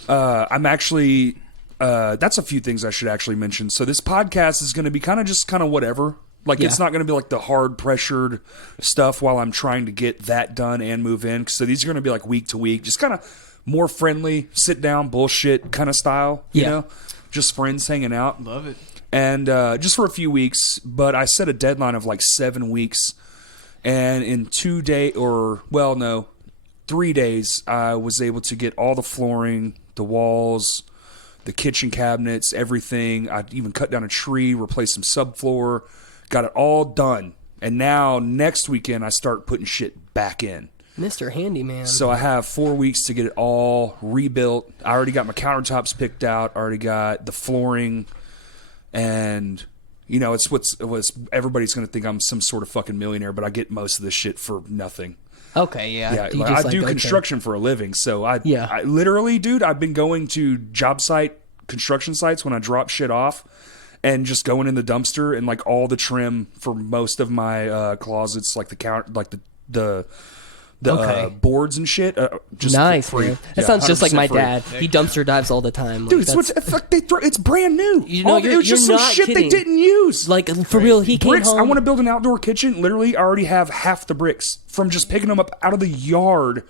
I'm actually that's a few things I should actually mention. So this podcast is going to be kind of whatever. Like Yeah. it's not going to be like the hard pressured stuff while I'm trying to get that done and move in. So these are going to be like week to week, just kind of more friendly, sit down bullshit kind of style, you Yeah. know? Just friends hanging out. Love it. And just for a few weeks, but I set a deadline of like 7 weeks. And in 3 days, I was able to get all the flooring, the walls, the kitchen cabinets, everything. I even cut down a tree, replaced some subfloor, got it all done. And now next weekend, I start putting shit back in. Mr. Handyman. So I have 4 weeks to get it all rebuilt. I already got my countertops picked out. I already got the flooring. And, you know, it's what's everybody's going to think I'm some sort of fucking millionaire, but I get most of this shit for nothing. Okay, yeah. Yeah, You like, just I do okay. construction for a living, so I Yeah. literally, dude, I've been going to job site construction sites when I drop shit off, and just going in the dumpster and like all the trim for most of my closets, like the the boards and shit. Just nice, free. man. That sounds just like my 100% free. dad. He dumpster dives all the time. Dude, it's brand new. You know, it was just you're some not shit kidding. they didn't use. Like, for real, he came bricks. home. I want to build an outdoor kitchen. Literally, I already have half the bricks from just picking them up out of the yard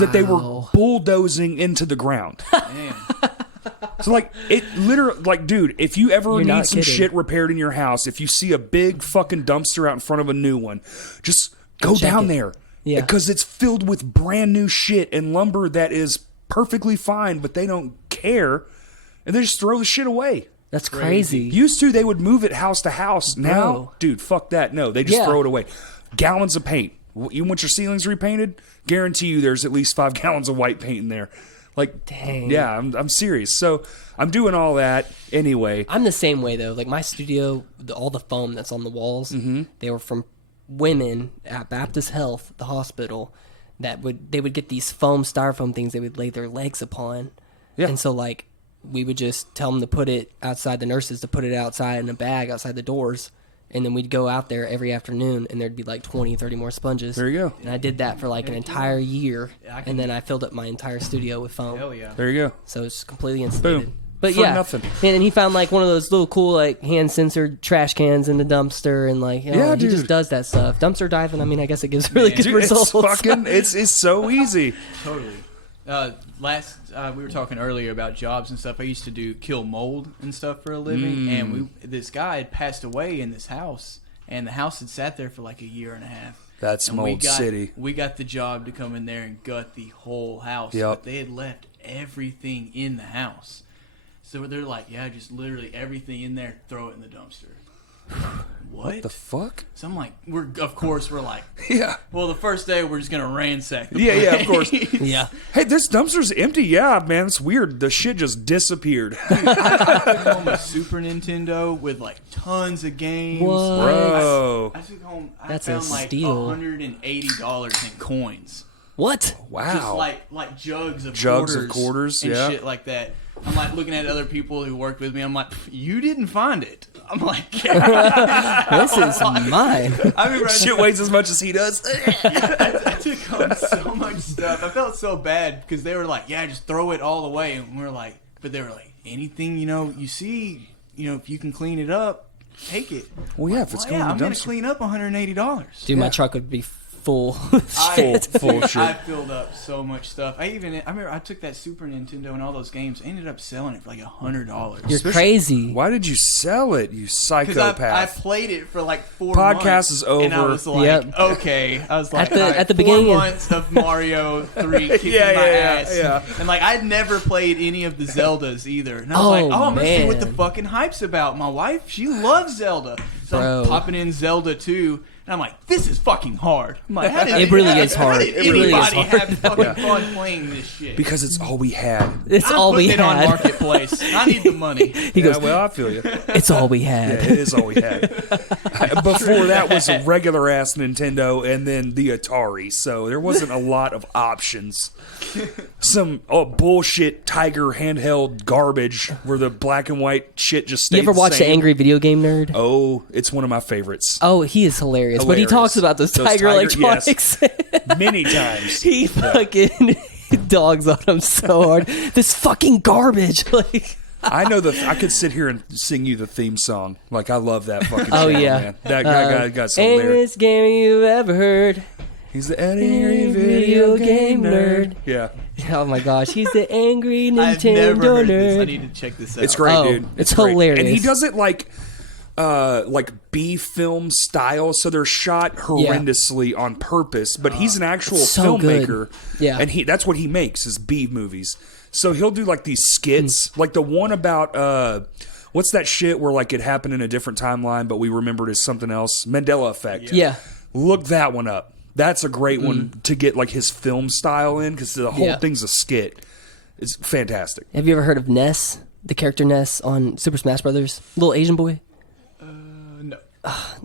that they were bulldozing into the ground. So like it literally, like, dude, if you ever need some shit repaired in your house, if you see a big fucking dumpster out in front of a new one, just go down there. Yeah. Because it's filled with brand new shit and lumber that is perfectly fine, but they don't care, and they just throw the shit away. That's crazy. Used to, they would move it house to house. Now, dude, fuck that. No, they just throw it away. Gallons of paint. You want your ceilings repainted? Guarantee you there's at least 5 gallons of white paint in there. Like, dang. Yeah, I'm serious. So I'm doing all that anyway. I'm the same way, though. Like, my studio, all the foam that's on the walls, they were from women at Baptist Health, the hospital, they would get these foam styrofoam things they would lay their legs upon. Yeah. And so, like, we would just tell them to put it outside, the nurses to put it outside in a bag outside the doors. And then we'd go out there every afternoon, and there'd be like 20, 30 more sponges. There you go. And I did that for like an entire year, and then I filled up my entire studio with foam. Hell yeah. There you go. So it's completely insulated. Boom. But For yeah, nothing. And he found like one of those little cool like hand censored trash cans in the dumpster, and like, he dude. just does that stuff. Dumpster diving. I mean, I guess it gives really good Dude, results. It's so easy. Totally. We were talking earlier about jobs and stuff. I used to kill mold and stuff for a living, and this guy had passed away in this house, and the house had sat there for like a year and a half. That's Mold City. We got the job to come in there and gut the whole house, but they had left everything in the house. So they're like, yeah, just literally everything in there, throw it in the dumpster. What the fuck? So I'm like, we're like, yeah. Well, the first day we're just gonna ransack the place. Yeah, of course. Yeah. Hey, this dumpster's empty. Yeah, man, it's weird. The shit just disappeared. Dude, I took home a Super Nintendo with like tons of games. What? Bro. I took home. That's found a like steal. $180 in coins. What? Wow. Just like jugs of quarters and yeah. shit like that. I'm like looking at other people who worked with me. I'm like, you didn't find it. I'm like, this is mine. I remember shit weighs as much as he does. I took home so much stuff. I felt so bad because they were like, yeah, just throw it all away. And we were like, but they were like, anything, you see, if you can clean it up, take it. Well, yeah, if it's going to I'm going to clean up $180. Dude, my truck would be full. full shit. I filled up so much stuff. I remember I took that Super Nintendo and all those games. I ended up selling it for like $100. You're crazy. Why did you sell it, you psychopath? I played it for like 4 months. Podcast is over. And I was like, okay. I was like, at the 4 beginning months of Mario 3 kicking my ass. Yeah. And like, I'd never played any of the Zeldas either. And I was like, I'm going to see what the fucking hype's about. My wife, she loves Zelda. So I'm popping in Zelda 2. And I'm like, this is fucking hard. I'm like, it really is hard. It really is hard. Have fucking fun playing this shit? Because it's all we had. It's all we had. I'm putting it on Marketplace. I need the money. He goes, well, I feel you. It's all we had. Yeah, it is all we had. Before that was a regular ass Nintendo and then the Atari, so there wasn't a lot of options. Some bullshit Tiger handheld garbage where the black and white shit just stayed You ever watch the same. The Angry Video Game Nerd? Oh, it's one of my favorites. Oh, he is hilarious. But he talks about those Tiger electronics. Yes. Many times. He fucking dogs on them so hard. This fucking garbage. Like, I know I could sit here and sing you the theme song. Like, I love that fucking oh, channel, yeah. man. That guy got some lyrics. Angriest game you ever heard. He's the angry video game nerd. Yeah. Oh my gosh, he's the angry Nintendo I've never heard nerd. This. I need to check this out. It's great, dude. It's great. hilarious. And he does it like B film style, so they're shot horrendously on purpose. But he's an actual filmmaker, yeah. And that's what he makes is B movies. So he'll do like these skits, like the one about what's that shit where like it happened in a different timeline, but we remembered as something else. Mandela Effect. Yeah. Look that one up. That's a great one to get like his film style in because the whole thing's a skit. It's fantastic. Have you ever heard of Ness, the character Ness on Super Smash Brothers? Little Asian boy. No.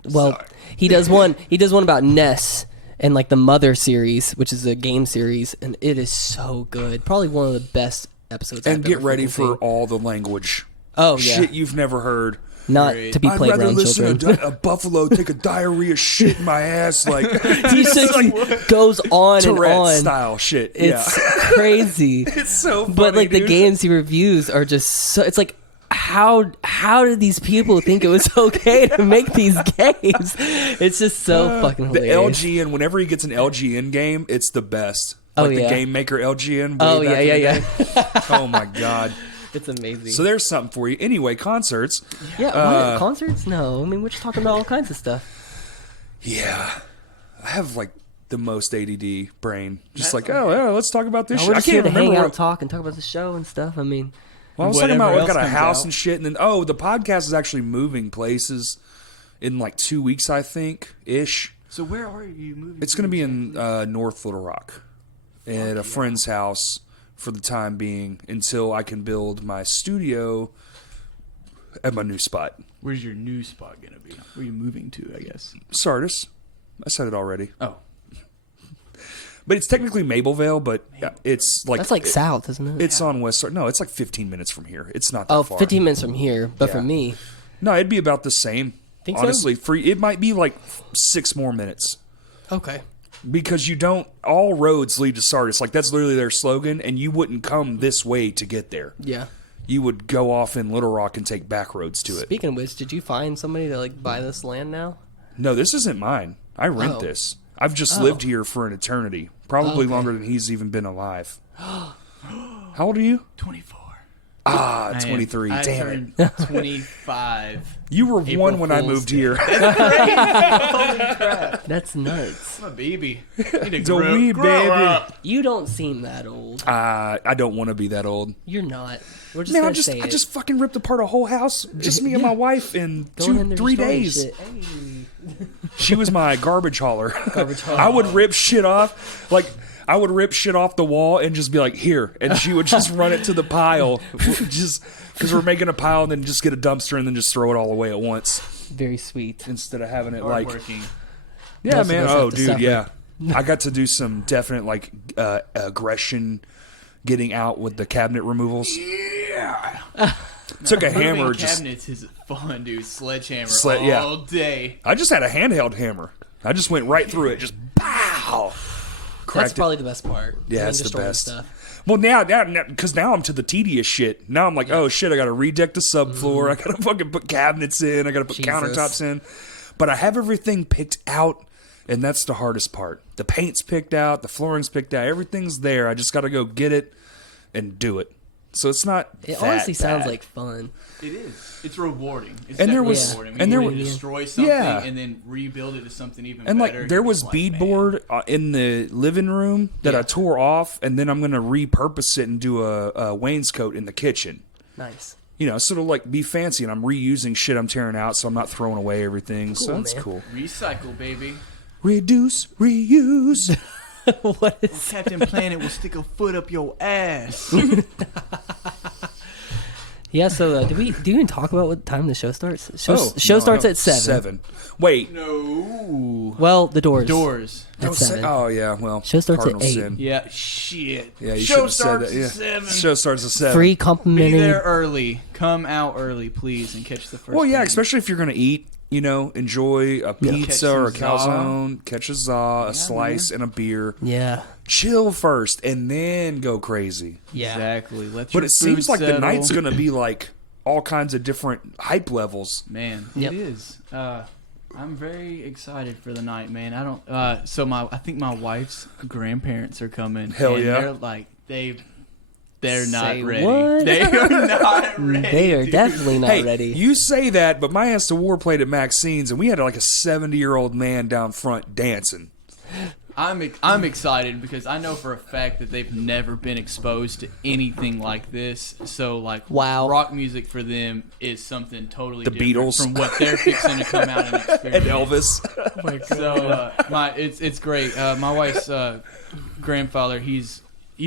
Well, Sorry. he does one. He does one about Ness and like the Mother series, which is a game series, and it is so good. Probably one of the best episodes. And I've get ever ready for seen. all the language. Oh yeah, Shit you've never heard. not Great. to be I'd rather playground listen children. to a buffalo take a diarrhea shit in my ass, like He just goes on and Tourette on. style shit. It's Yeah, crazy. it's so funny, But like the dude. games he reviews are just so. It's like how did these people think it was okay to make these games? It's just so fucking The hilarious. LGN, whenever he gets an LGN game, it's the best. Oh, Like the yeah. Game Maker LGN. Oh, way yeah, back in yeah, the day. Oh my god. It's amazing. So there's something for you. Anyway, concerts. Yeah, what, concerts? No, I mean we're just talking about all kinds of stuff. Yeah, I have like the most ADD brain. Just like, oh yeah, let's talk about this No, shit. we're I just here can't to hang remember. out, what- talk, and talk about the show and stuff. I mean, Well, I was talking about Whatever we got a else comes house out. and shit, and then the podcast is actually moving places in like 2 weeks, I think, ish. So where are you moving? It's going to be in North Little Rock at a friend's house for the time being until I can build my studio at my new spot. Where's your new spot gonna be? Where are you moving to? I guess. Sardis. I said it already. Oh, But it's technically Mablevale, but it's like... that's like south, isn't it? It's on West Sardis. No, it's like 15 minutes from here. It's not that Oh, far. 15 minutes from here, but Yeah. for me, No, it'd be about the same. Think so? Honestly, it might be like 6 more minutes. okay. Because all roads lead to Sardis. Like, that's literally their slogan, and you wouldn't come this way to get there. Yeah. You would go off in Little Rock and take back roads to it. Speaking of which, did you find somebody to like buy this land now? No, this isn't mine. I rent Oh. this. I've just lived here for an eternity. Probably Okay. longer than he's even been alive. How old are you? 24. Ah, I am. 23. I Damn it. turned 25. You were April one when I Fool's moved Day. here. That's nuts. I'm a baby. It's a wee baby. You don't seem that old. I don't want to be that old. You're not. We're just Man, gonna I say just it. fucking ripped apart a whole house, just me and my wife in Going in there 3 destroying days. shit. Hey. She was my garbage hauler. Garbage hauler. I would rip shit off, like I would rip shit off the wall and just be like, "Here," and she would just run it to the pile, just because we're making a pile, and then just get a dumpster and then just throw it all away at once Very sweet. instead of having it like, Hardworking. yeah, Also man. does have Oh, to dude, suffer. yeah. I got to do some definite like aggression, getting out with the cabinet removals. Yeah. Took a hammer, Moving just cabinets is fun, dude. Sledgehammer yeah. all day. I just had a handheld hammer. I just went right through it, just pow. That's Cracked it. probably the best part. Yeah, Doing it's the destroying best. Stuff. Well, now, because now I'm to the tedious shit. Now I'm like, oh shit, I got to redeck the subfloor. I got to fucking put cabinets in. I got to put Jesus. countertops in. But I have everything picked out, and that's the hardest part. The paint's picked out, the flooring's picked out, everything's there. I just got to go get it and do it. So it's not. It that honestly sounds bad. like fun. It is. It's rewarding. It's And there definitely was- rewarding. and there When you was- destroy something Yeah. and then rebuild it to something even And better. like there you're was just like, man. beadboard in the living room that I tore off, and then I'm gonna repurpose it and do a wainscot in the kitchen. Nice. You know, sort of like be fancy, and I'm reusing shit I'm tearing out, so I'm not throwing away everything. so Cool, that's man. cool. Recycle, baby. Reduce, reuse. What is? Captain Planet will stick a foot up your ass. Yeah. So do we even talk about what time the show starts? Show No, starts no, at 7. Wait. No. Well, the doors. Doors. At 7. Oh yeah, well. Show starts at Cardinals 8. sin. Yeah, shit. Yeah, you should Show have said starts that. Yeah. at 7. Show starts at 7. Free Be complimentary. there early. Come out early, please, and catch the first Well, yeah, game. especially if you're gonna eat. You know, enjoy a pizza Catch or a some calzone, catch a za, a slice, and a beer. Yeah. Chill first, and then go crazy. Yeah. Exactly. Let But your it seems food like the settle. night's going to be like all kinds of different hype levels. Man, Yep. it is. I'm very excited for the night, man. I don't. So I think my wife's grandparents are coming. Hell and yeah. They're like they're not Say ready. what? They are not ready. They are dude. definitely not Hey, ready. you say that, but my Aunts to War played at Maxine's, and we had like a 70-year-old man down front dancing. I'm excited because I know for a fact that they've never been exposed to anything like this. So like, Wow. rock music for them is something totally The different Beatles. from what they're fixing to come out and experience. And Elvis. So it's great. My wife's grandfather, he's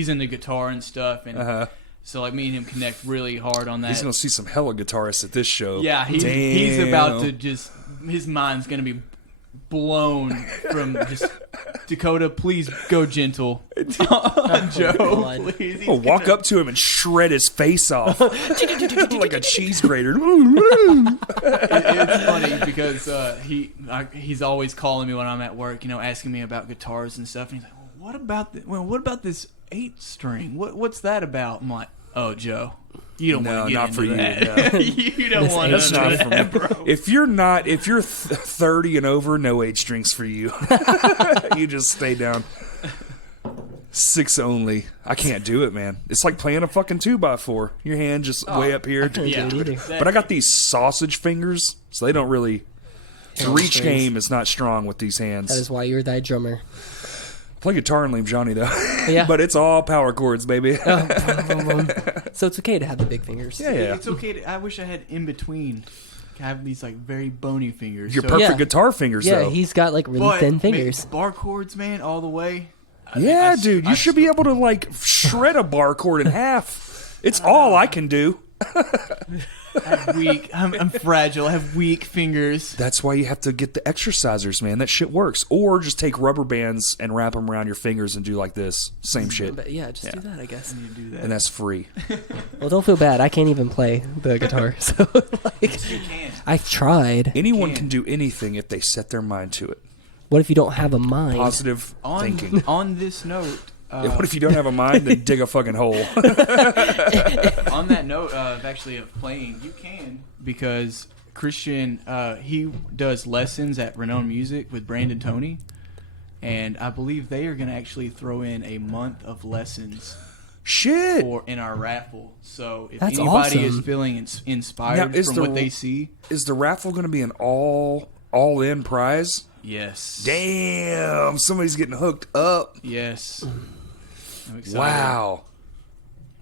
into guitar and stuff, and so like me and him connect really hard on that. He's going to see some hella guitarists at this show. Yeah, he's Damn. about to just his mind's gonna be blown from just Dakota, please go gentle on Joe, God. please. He's I'll walk gonna- up to him and shred his face off like a cheese grater. It's funny because he's always calling me when I'm at work, asking me about guitars and stuff. And he's like, "Well, what about this 8-string? What's that about?" I'm like, "Oh, Joe, you don't No, want to get not into for you, that. no. You don't want That's to not know for that, bro." If you're 30 and over, no 8 strings for you. You just stay down. 6 only. I can't do it, man. It's like playing a fucking 2x4. Your hand just way up here. Can't Yeah. do it either. But I got these sausage fingers, so they don't really. The reach Strings. game is not strong with these hands. That is why you're thy drummer. Play guitar and leave Johnny though. Yeah. But it's all power chords, baby. So it's okay to have the big fingers. Yeah. It's okay. I wish I had in between. I have these like very bony fingers. Your so- perfect Yeah. guitar fingers, Yeah, though. he's got like really But thin fingers. bar chords, man, all the way. Yeah, dude, you should be able to like shred a bar chord in half. It's all I can do. I'm fragile. I have weak fingers. That's why you have to get the exercisers, man. That shit works. Or just take rubber bands and wrap them around your fingers and do like this. Same shit. But yeah, just do that, I guess. You do that. And that's free. Well, don't feel bad. I can't even play the guitar. So like, You can. I've tried. Anyone Can. can do anything if they set their mind to it. What if you don't have a mind? Positive On thinking. on this note. What if you don't have a mind? Then dig a fucking hole. On that note of actually of playing, you can, because Christian he does lessons at Renowned Music with Brandon Toney, and I believe they are going to actually throw in a month of lessons Shit. in our raffle. So if That's anybody awesome. is feeling inspired Now, is from the- what they see, Is the raffle going to be an all-in prize? yes, Damn, somebody's getting hooked up. yes, I'm excited. Wow.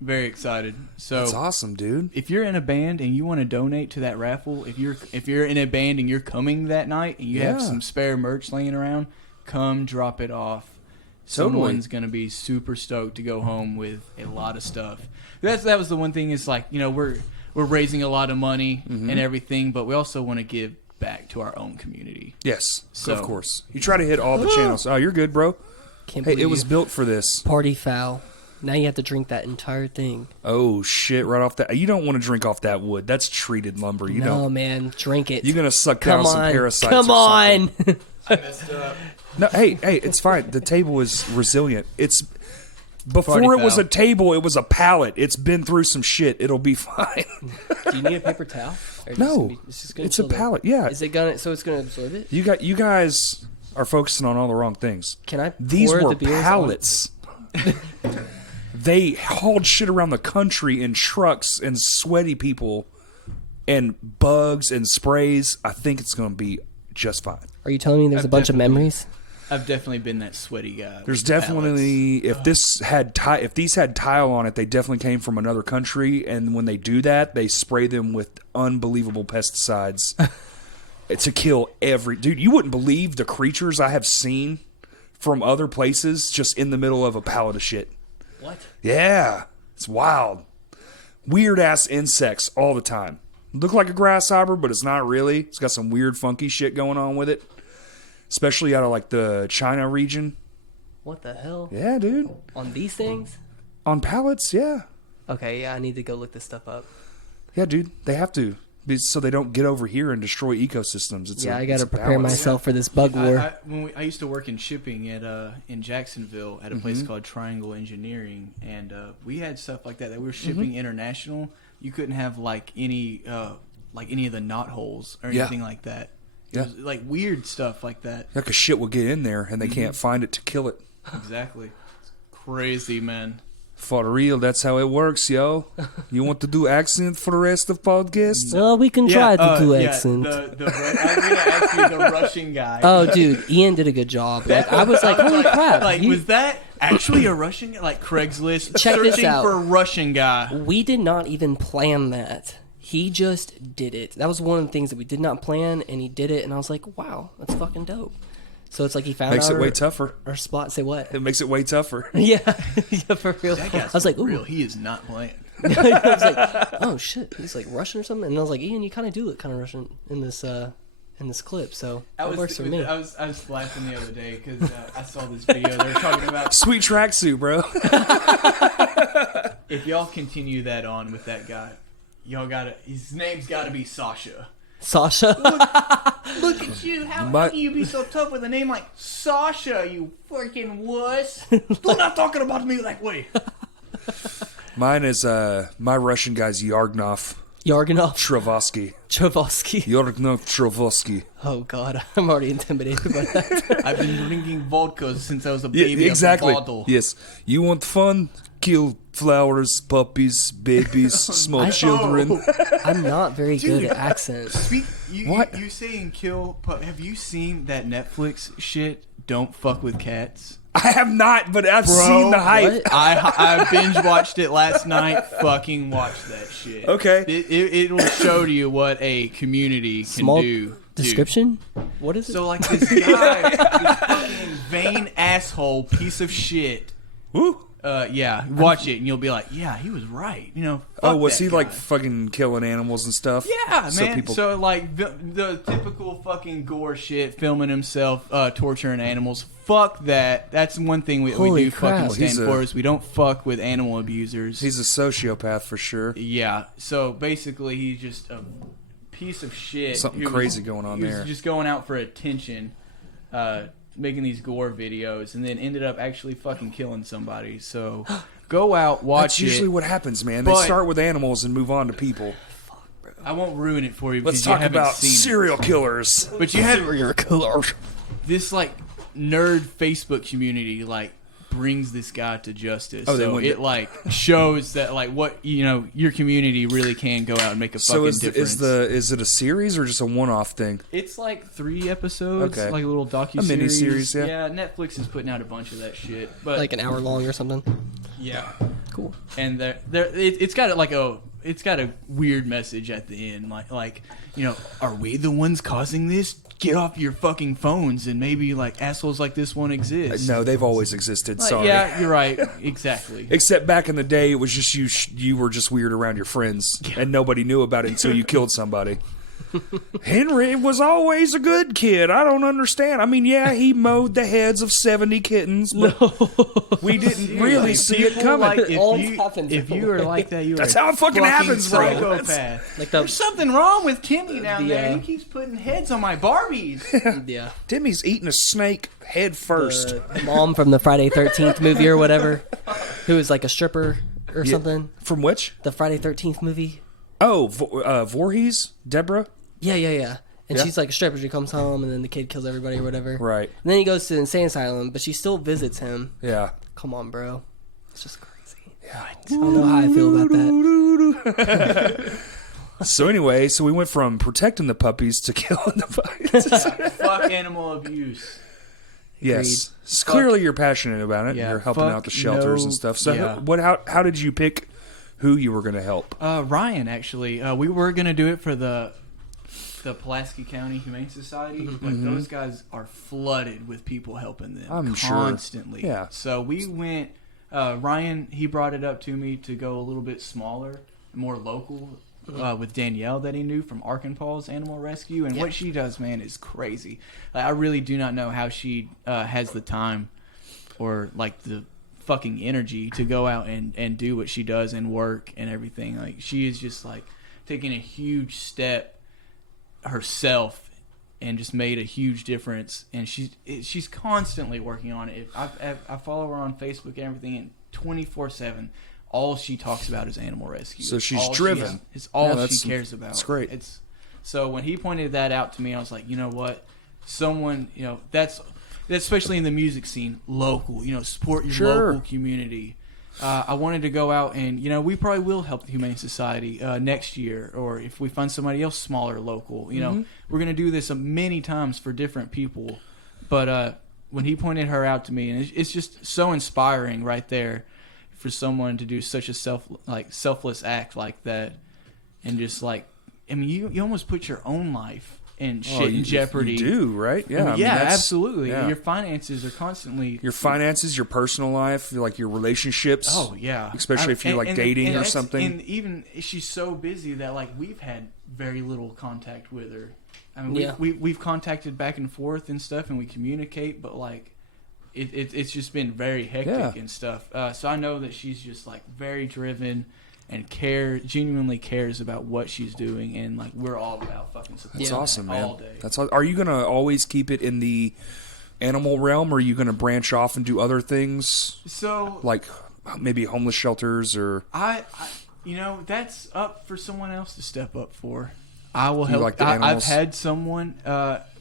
Very excited. So That's awesome, dude. if you're in a band and you want to donate to that raffle, if you're in a band and you're coming that night and you have Yeah. some spare merch laying around, come drop it off. Totally. Someone's gonna be super stoked to go home with a lot of stuff. That was the one thing is like, we're raising a lot of money Mm-hmm. and everything, but we also want to give back to our own community. Yes, So- of course. You try to hit all the channels. Oh, you're good, bro. Can't Hey, believe it was you. built for this. Party foul. Now you have to drink that entire thing. Oh shit! Right off that, you don't want to drink off that wood. That's treated lumber. You No, don't. man, drink it. You're gonna suck Come down some on, parasites. come or on. something. I messed up. No, hey, it's fine. The table is resilient. It's before Party it was foul. a table. It was a pallet. It's been through some shit. It'll be fine. Do you need a paper towel? Or No, just gonna it's a chill there? pallet. Yeah, Is it gonna? So it's gonna absorb it? you guys are focusing on all the wrong things. Can I? These pour were the beers on- pallets. They hauled shit around the country in trucks and sweaty people and bugs and sprays. I think it's going to be just fine. Are you telling me there's a bunch of memories? I've definitely been that sweaty guy. There's with the definitely if these had tile on it, they definitely came from another country. And when they do that, they spray them with unbelievable pesticides to kill every dude. You wouldn't believe the creatures I have seen from other places just in the middle of a pallet of shit. What? Yeah, it's wild. Weird ass insects all the time. Look like a grasshopper, but it's not really. It's got some weird, funky shit going on with it, especially out of like the China region. What the hell? Yeah, dude. On these things? On pallets, yeah. Okay, yeah, I need to go look this stuff up. Yeah, dude. They have to so they don't get over here and destroy ecosystems. I got to prepare myself for this bug war. I used to work in shipping at in Jacksonville at a place called Triangle Engineering, and we had stuff like that we were shipping international. You couldn't have like any of the knot holes or anything like that. It was like weird stuff like that. Yeah, because shit will get in there and they can't find it to kill it. Exactly. It's crazy, man. For real, that's how it works, yo. You want to do accent for the rest of podcast? Well, we can try to do accent. I was gonna ask you the Russian guy. Oh, dude, Ian did a good job. Like, I was like, holy crap. Like, was that actually a Russian guy? Like Craigslist Check this searching out. for a Russian guy. We did not even plan that. He just did it. That was one of the things that we did not plan, and he did it, and I was like, wow, that's fucking dope. So it's like he found Makes our, it way tougher. our spot. Say what? It makes it way tougher. Yeah, yeah, for real. That I guy's was like, ooh. real. He is not playing. I was like, oh shit, he's like Russian or something. And I was like, Ian, you kind of do look kind of Russian in this in this clip, so I it was, works for me. I was laughing the other day because I saw this video. They were talking about Sweet tracksuit, bro. if y'all continue that on with that guy, y'all gotta. His name's gotta be Sasha. Sasha. Look at you. How can you be so tough with a name like Sasha? You freaking wuss. Don't not talking about me that way. Mine is my Russian guy's Yargnov Yarganov. Trovosky. Trovosky. Yargnov Trovosky. Oh God, I'm already intimidated by that. I've been drinking vodka since I was a baby. Exactly. Of a bottle. Yes. You want fun? Kill flowers, puppies, babies, small children. I'm not very good at accents. What? You saying kill? Have you seen that Netflix shit? Don't fuck with cats. I have not, but I've seen the hype. what? I binge watched it last night. Fucking watch that shit. Okay. It will show you what a community can Small do. dude. description? What is it? So like this guy, this fucking vain asshole piece of shit. Woo. Yeah, watch it and you'll be like, yeah, he was right. You know. Oh, fuck was that he guy. like fucking killing animals and stuff? Yeah, So man. people- So like the typical fucking gore shit, filming himself torturing animals. Fuck that. That's one thing we Holy do crap. fucking stand He's for is we don't fuck with animal abusers. He's a sociopath for sure. Yeah. So basically, he's just a piece of shit. Something who was- crazy going on he there. was just going out for attention, making these gore videos, and then ended up actually fucking killing somebody. So go out, watch That's usually it. what happens, man. They But- start with animals and move on to people. I won't ruin it for you Let's because you talk haven't about seen serial killers. it. But you have Serial killers. this like nerd Facebook community like brings this guy to justice. Oh, they so went it to- like shows that like what your community really can go out and make a So fucking is difference. is it a series or just a one-off thing? It's like 3 episodes, Okay. like a little docu A mini-series, yeah. Yeah, Netflix is putting out a bunch of that shit. But Like an hour long or something. yeah, Cool. and it's got it's got a weird message at the end, like are we the ones causing this? Get off your fucking phones and maybe like assholes like this won't exist. No, they've always existed. Like, Sorry. yeah, you're right. Exactly. Except back in the day, it was just you were just weird around your friends, and nobody knew about it until you killed somebody. Henry was always a good kid. I don't understand. I mean, yeah, he mowed the heads of 70 kittens, but we didn't really see it People coming. like, Always happens. if you are like that, you That's are how it fucking happens, bro. psychopath. Like There's something wrong with Timmy down the, there. He keeps putting heads on my Barbies. yeah. Timmy's eating a snake head first. The mom from the Friday 13th movie or whatever, who is like a stripper or something. From which? The Friday 13th movie. Oh, Voorhees? Deborah? Yeah. And Yeah. she's like a stripper. She comes home and then the kid kills everybody or whatever. Right. And then he goes to the insane asylum, but she still visits him. Yeah. Come on, bro. It's just crazy. Yeah. I don't know how I feel about that. So anyway, we went from protecting the puppies to killing the puppies. Fuck animal abuse. Yes. So clearly you're passionate about it. Yeah, You're helping fuck out the shelters no- and stuff. So yeah. how did you pick who you were going to help? Ryan, actually, we were gonna do it for the Pulaski County Humane Society, but those guys are flooded with people helping them I'm sure. constantly. Yeah. So we went. Ryan, he brought it up to me to go a little bit smaller, more local, with Danielle that he knew from Paws Animal Rescue, and what she does, man, is crazy. Like, I really do not know how she has the time or like the fucking energy to go out and do what she does and work and everything. Like, she is just like taking a huge step herself and just made a huge difference, and she's constantly working on it. I follow her on Facebook and everything, and 24/7 all she talks about is animal rescue. So she's all driven. It's all Yeah, she cares about. That's great. So when he pointed that out to me, I was like, you know what, someone, that's especially in the music scene, local, support your Sure. local community. I wanted to go out and, we probably will help the Humane Society next year, or if we find somebody else smaller, local. We're going to do this many times for different people. But when he pointed her out to me, and it's just so inspiring right there for someone to do such a selfless act like that, and just like, I mean, you almost put your own life and shit in jeopardy. You do, right? Yeah. I mean, that's- absolutely. yeah. Your finances are constantly Your finances, your personal life, like your relationships. Oh yeah, Especially if you're like dating or that's- something. And even she's so busy that like we've had very little contact with her. I mean, we've contacted back and forth and stuff, and we communicate, but like it's just been very hectic and stuff. So I know that she's just like very driven and genuinely cares about what she's doing, and like we're all about fucking support. That's awesome, man. All day. Are you gonna always keep it in the animal realm, or are you gonna branch off and do other things? So like maybe homeless shelters or I that's up for someone else to step up for. I will help. Like the I've animals? had someone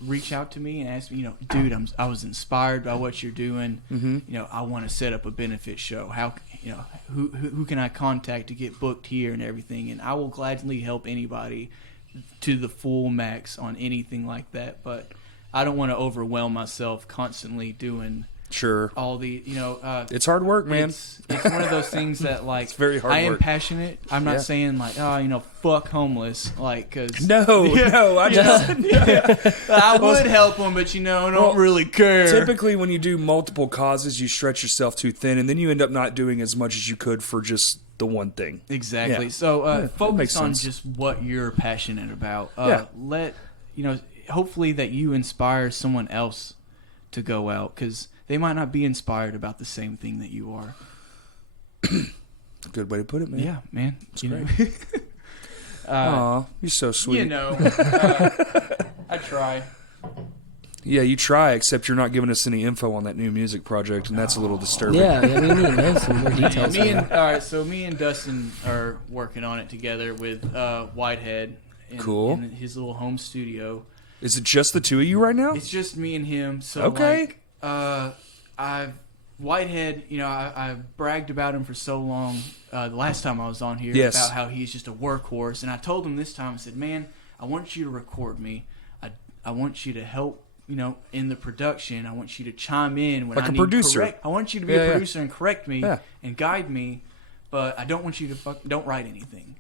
reach out to me and ask me, dude, I was inspired by what you're doing. Mm-hmm. I want to set up a benefit show. How, who can I contact to get booked here and everything? And I will gladly help anybody to the full max on anything like that. But I don't want to overwhelm myself constantly doing. Sure. All the, it's hard work, man. It's one of those things that, like, it's very hard I am work. passionate. I'm not saying, like, fuck homeless. Like, because. No, I just. I would help them, but, don't really care. Typically, when you do multiple causes, you stretch yourself too thin, and then you end up not doing as much as you could for just the one thing. Exactly. Yeah. So, focus makes on sense. just what you're passionate about. Yeah. Hopefully that you inspire someone else to go out, because they might not be inspired about the same thing that you are. Good way to put it, man. Yeah, man. That's great. Aw, you're so sweet. I try. Yeah, you try, except you're not giving us any info on that new music project, and that's a little disturbing. Yeah, we need to know some more details. Me and Dustin are working on it together with Whitehead Cool. in his little home studio. Is it just the two of you right now? It's just me and him. So Okay. Whitehead, I bragged about him for so long the last time I was on here Yes. about how he's just a workhorse, and I told him this time, I said, man, I want you to record me. I want you to help, in the production. I want you to chime in when Like I a need producer. correct. I want you to be a producer and correct me and guide me, but I don't want you to don't write anything.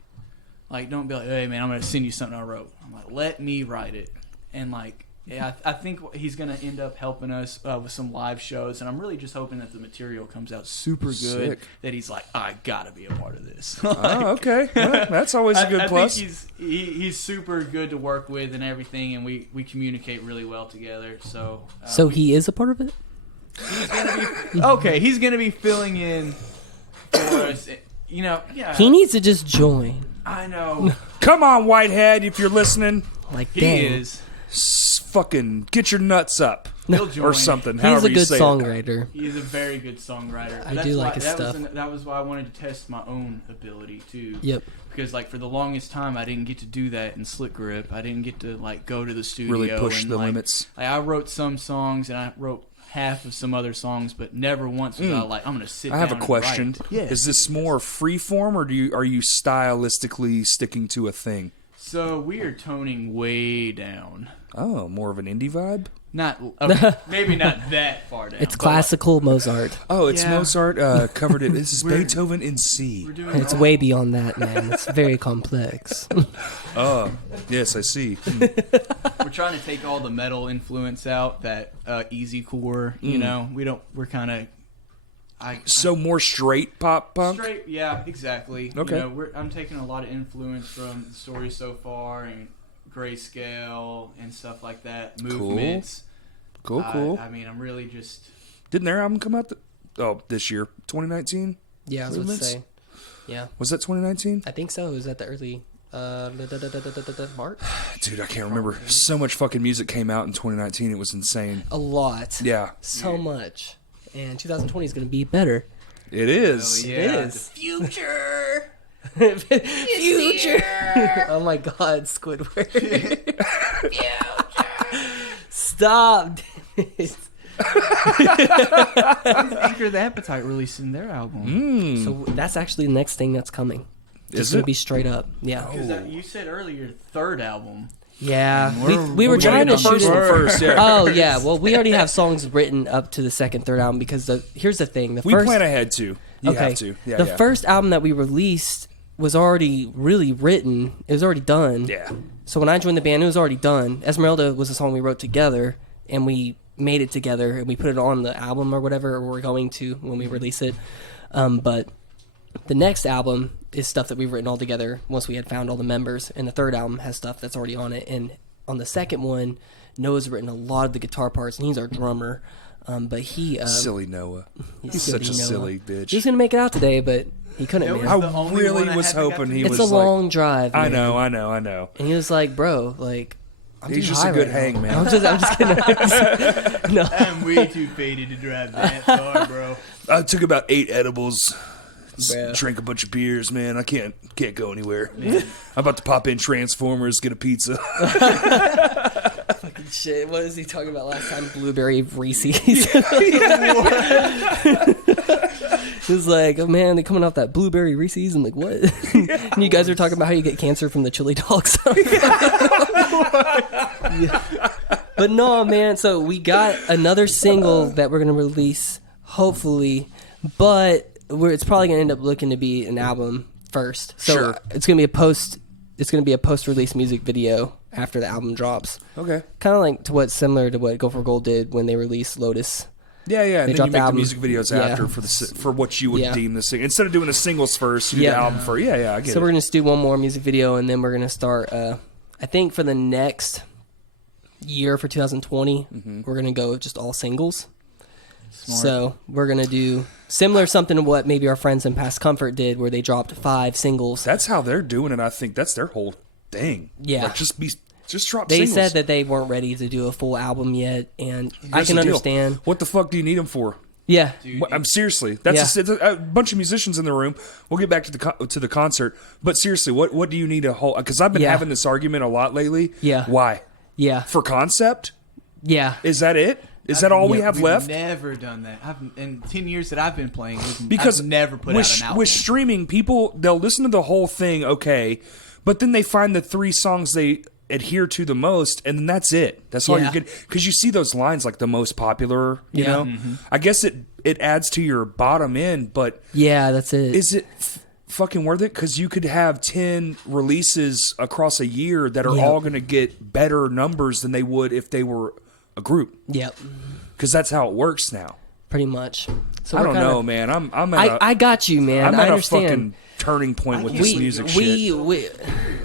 Like, don't be like, hey man, I'm gonna send you something I wrote. I'm like, let me write it. And like, I think he's going to end up helping us with some live shows, and I'm really just hoping that the material comes out super good. Sick. That he's like, I got to be a part of this. Oh, okay. Well, that's always a good plus. I think he's super good to work with and everything, and we communicate really well together. So he is a part of it? He's going to be filling in for us. Yeah. He needs to just join. I know. Come on, Whitehead, if you're listening. Like, He dang. is. Fucking get your nuts up. He'll join. Or something. He's however a you good say songwriter. He's a very good songwriter. I do like his stuff. That was why I wanted to test my own ability too. Yep. Because like for the longest time, I didn't get to do that in Slick Grip. I didn't get to like go to the studio. Really push and, the like, limits. Like, I wrote some songs and I wrote half of some other songs, but never once was I like, I'm going to sit down. I have a and question. write. Yeah. Is this more free form, or are you stylistically sticking to a thing? So we are toning way down. Oh, more of an indie vibe? Not okay, maybe not that far down. It's but, classical Mozart. Oh, it's Yeah. Mozart covered it. This is We're- Beethoven in C. We're doing It's all- way beyond that, man. It's very complex. Oh, yes, I see. We're trying to take all the metal influence out, that easy core. We're kind of. So more straight pop punk? Straight, yeah, exactly. Okay. I'm taking a lot of influence from the story so far and grayscale and stuff like that. Movements. Cool. I mean, I'm really just. Didn't their album come out this year? 2019? Yeah, I was about to Movements? say. Yeah, Was that 2019? I think so. It was at the early March? Dude, I can't remember. So much fucking music came out in 2019. It was insane. A lot. Yeah, So much. And 2020 is going to be better. it is. Oh, yeah. It is. Future! Future! Oh my god, Squidward. Stop, damn it. Anchor the Appetite releasing their album. So that's actually the next thing that's coming. Is It's going it? to be straight up. Yeah. Because you said earlier, third album. Yeah. We're- We were we're trying to the first shoot one it. first. Yeah. Oh, yeah. Well, we already have songs written up to the second, third album because here's the thing. We plan ahead too. You have to. Yeah, the yeah. first album that we released was already really written. It was already done. Yeah. So when I joined the band, it was already done. Esmeralda was a song we wrote together, and we made it together, and we put it on the album or whatever, or we're going to when we release it. But the next album is stuff that we've written all together once we had found all the members, and the third album has stuff that's already on it. And on the second one, Noah's written a lot of the guitar parts, and he's our drummer. But he silly Noah. He's such a silly bitch. He was gonna make it out today, but he couldn't. Man. I really was hoping he was. It's a long drive. Man. I know. And he was like, "Bro, like, he's just a good hang, man." I'm just kidding. No, I'm way too faded to drive that far, bro. I took about 8 edibles. Bruh. Drank a bunch of beers, man. I can't go anywhere. I'm about to pop in Transformers, get a pizza. Fucking shit. What was he talking about last time? Blueberry Reese's. He was like, "Oh man, they're coming off that blueberry Reese's," and like, what? And you guys are talking about how you get cancer from the chili dogs. Yeah. But no, man. So we got another single that we're gonna release, hopefully, but it's probably gonna end up looking to be an album first. So Sure. it's gonna be a post. It's gonna be a post-release music video after the album drops. Okay. Kind of like similar to what Go for Gold did when they released Lotus. Yeah. And then you dropped make the the album. music videos Yeah. after for what you would Yeah. deem the single. Instead of doing the singles first, you do Yeah. the album first. Yeah, I get So it. we're gonna just do one more music video, and then we're gonna start. I think for the next year for 2020, we're gonna go just all singles. Smart. So we're gonna do similar something to what maybe our friends in Past Comfort did, where they dropped 5 singles. That's how they're doing it. I think that's their whole thing. Yeah. Like, just drop They singles. said that they weren't ready to do a full album yet, and I Here's can the deal. understand. What the fuck do you need them for? Yeah, I'm seriously. That's Yeah. a bunch of musicians in the room. We'll get back to the concert, but seriously, what do you need a whole? Because I've been Yeah. having this argument a lot lately. Yeah. Why? yeah, For concept? yeah. Is that it? Is that all we have We've left? Never done that. In 10 years that I've been playing, Because I've never put with, out an album. with streaming, people they'll listen to the whole thing, okay, but then they find the 3 songs they adhere to the most, and then that's it. That's all Yeah. you're getting. Because you see those lines like the most popular. You Yeah. know, I guess it adds to your bottom end, but Yeah, that's it. is it fucking worth it? Because you could have 10 releases across a year that are Yeah. all going to get better numbers than they would if they were a group. Yep, Because that's how it works now. pretty much. So I we're don't kinda- know, man. I'm at a, I got you, man. I'm I at a understand. fucking turning point with this music shit. we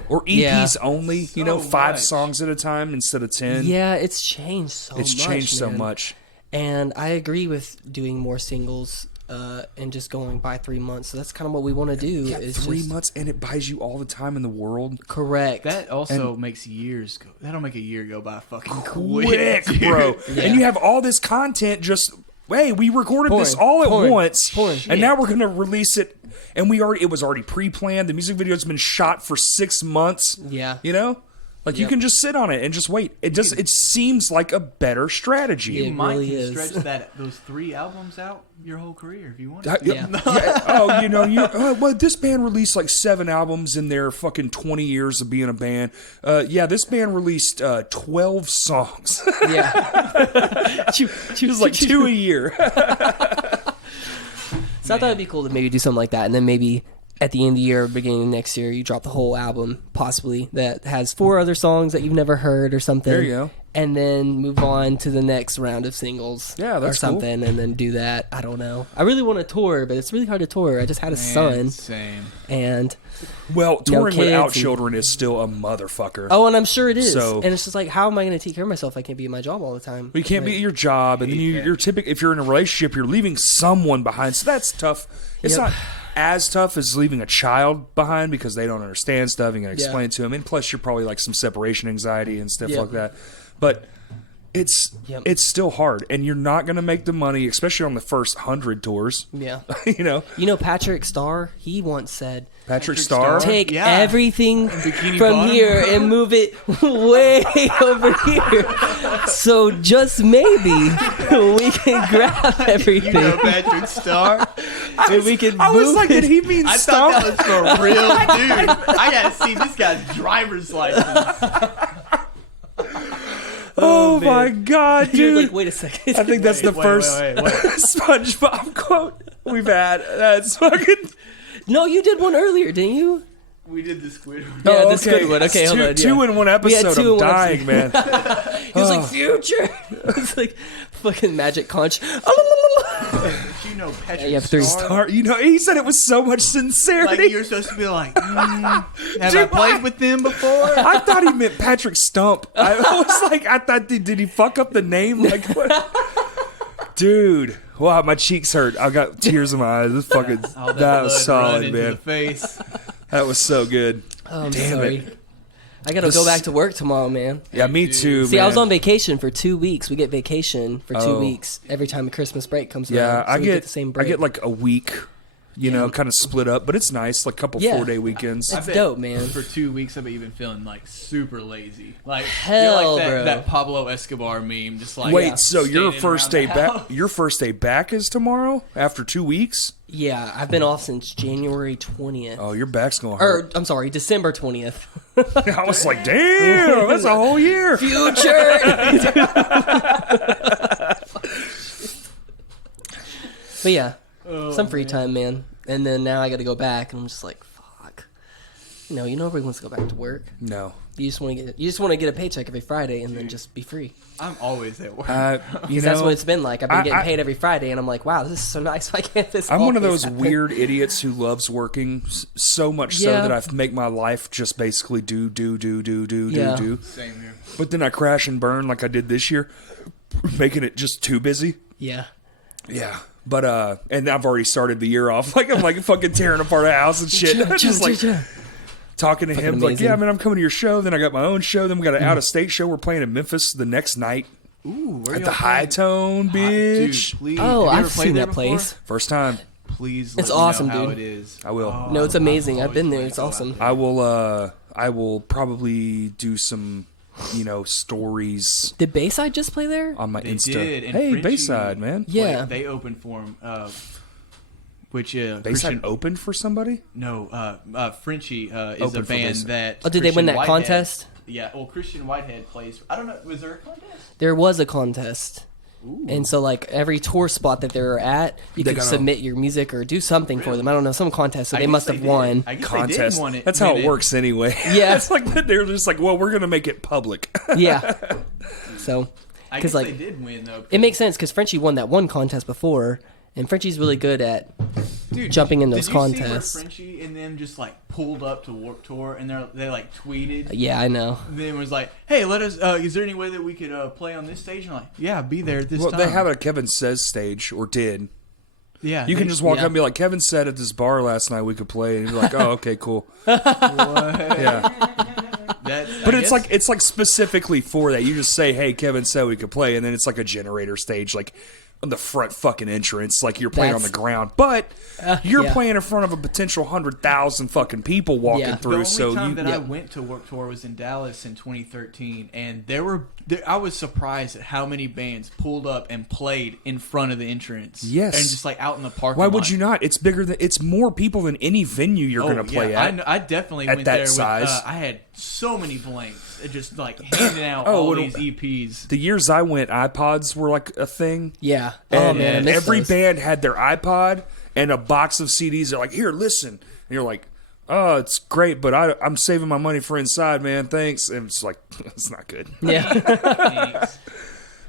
Or EPs Yeah. only, you know, 5 songs at a time instead of 10. yeah, it's changed so much. It's changed so man. much. And I agree with doing more singles and just going by 3 months. So that's kind of what we want to do. Yeah, is 3 just- months and it buys you all the time in the world. Correct. That also makes years go. That'll make a year go by fucking quick, Quick, dude. bro. Yeah. And you have all this content just, hey, we recorded this Porn, all at porn, once. porn. And now we're going to release it. And it was already pre-planned. The music video's been shot for 6 months. Yeah. You know? Like you Yep. can just sit on it and just wait. It seems like a better strategy. You It might really can is. stretch those 3 albums out your whole career if you want. Yeah. Yeah. Oh, you know, well, this band released like 7 albums in their fucking 20 years of being a band. This band released 12 songs. Yeah. It was like 2 a year. So I thought it'd be cool to maybe do something like that, and then maybe at the end of the year, beginning of next year, you drop the whole album, possibly that has 4 other songs that you've never heard or something. There you go. And then move on to the next round of singles. Yeah, that's or something, and then do that. I don't know. I really want to tour, but it's really hard to tour. I just had a son, Same. and Well, touring kids without and- children is still a motherfucker. and I'm sure it is. So- and it's just like, how am I going to take care of myself? I can't be at my job all the time. You can't be at your job, and then you're typical. If you're in a relationship, you're leaving someone behind, so that's tough. It's Yep. not as tough as leaving a child behind because they don't understand stuff. You got to explain Yeah. to them, and plus you're probably like some separation anxiety and stuff Yep. like that. But it's Yep. it's still hard, and you're not going to make the money, especially on the first 100 tours. Yeah. You know, Patrick Starr, he once said, Patrick Patrick Starr. Starr? take Yeah. everything Bikini from Bottom? here and move it way over here. So just maybe we can grab everything. You know Patrick Starr? and we can I was move like, it. did he mean I stop? thought that was for real, dude. I gotta see this guy's driver's license. Oh my god, You're dude! like, wait a second. I think that's the first Wait. SpongeBob quote we've had. That's fucking. No, you did one earlier, didn't you? We did the Squidward. Yeah, Oh, the Squidward one. Okay, hold on. Two in one We had episode. 2 in I'm one dying, episode. man. He was like, future. It's like fucking magic conch. You know, Patrick you have 3 Star. You know, he said it with so much sincerity. Like you're supposed to be like, have I Dude, played with them before? I thought he meant Patrick Stump. I was like, I thought, did he fuck up the name? Like, what? Dude, wow, my cheeks hurt. I got tears in my eyes. This fucking, All that was blood solid, run into man. the face. That was so good. I'm Damn sorry. it. I gotta go back to work tomorrow, man. Yeah, me too, See, man. I was on vacation for 2 weeks. We get vacation for 2 Oh. weeks every time Christmas break comes Yeah, around. So I we get the same I break. get like a week, you know, kind of split up, but it's nice, like a couple Yeah. 4-day weekends. It's dope, man. For 2 weeks, I bet you've been feeling like super lazy. Like Hell, you're like bro. that Pablo Escobar meme, just like Wait, so your standing first around day the back? house. Your first day back is tomorrow after 2 weeks. Yeah, I've been off since January 20th. Oh, your back's gonna hurt. Or, I'm sorry, December 20th. I was like, damn, that's a whole year. Future! But yeah, some free time, man. And then now I gotta go back, and I'm just like, fuck. No, nobody wants to go back to work. No, You just want to get a paycheck every Friday and then just be free. I'm always at work. you know, That's what it's been like. I've been getting I- paid every Friday, and I'm like, wow, this is so nice. Why can't this? I'm one of always those happen? weird idiots who loves working so much so Yeah. that I make my life just basically do. Yeah. Same here. But then I crash and burn like I did this year, making it just too busy. Yeah. Yeah. But and I've already started the year off like I'm like fucking tearing apart a house and shit. Just like talking to him like, amazing. yeah, man, I'm coming to your show. Then I got my own show. Then we got an out of state show. We're playing in Memphis the next night Ooh, where at y'all the High playing? Tone, bitch. Dude, please. Oh, Have you ever I've played seen there that before? place. First time. Please let It's me awesome, know how dude. it is. I will. Oh, No, it's amazing. I've always been there. wanted It's to go out awesome. there. I will probably do some, stories Did Bayside just play there? on my They Insta. did, and Hey, Frenchie- Bayside, man. Yeah. Like, they opened for him. Which Bayside Christian, opened for somebody? no, Frenchie is Opened a for band Bayside. that. Oh, did they win Christian that Whitehead- contest? Yeah. Well, Christian Whitehead plays. I don't know. Was there a contest? There was a contest. And so, like, every tour spot that they were at, you They could got submit your music or do something for them. I don't know, some contest, so I they guess must have did. won. I guess Contest. They did win it. That's how win it works anyway. Yeah. It's like they're just like, well, we're gonna make it public. Yeah. So, I because, guess like, they did win though. it makes sense because Frenchie won that one contest before, and Frenchie's really good at Dude, jumping in did those you see where contests. Frenchie and them just like pulled up to Warped Tour and they like tweeted. Yeah, I know. Then was like, "Hey, let us. Is there any way that we could play on this stage?" And I'm like, "Yeah, be there this Well, time." they have a Kevin Says stage, or did. Yeah, You can just walk yeah. up and be like, Kevin said at this bar last night we could play, and you're like, oh, okay, cool. What? Yeah. But I it's guess- like specifically for that. You just say, hey, Kevin said we could play, and then it's like a generator stage, like on the front fucking entrance, like you're playing on the That's- ground. But you're yeah. playing in front of a potential 100,000 fucking people walking Yeah. the through. only So time you, that I went to Warped Tour was in Dallas in 2013, and I was surprised at how many bands pulled up and played in front of the entrance. Yes. and just like out in the parking why lot. would you not? It's bigger than it's more people than any venue you're going to play yeah, at. I definitely at went that there size. with. I had so many blanks, just like handing out Oh, all well, these EPs. The years I went, iPods were like a thing. Yeah. And Oh, man, I miss every those. band had their iPod and a box of CDs. They're like, here, listen. And you're like, oh, it's great, but I'm saving my money for inside, man. Thanks. And it's like, it's not good. Yeah. Thanks.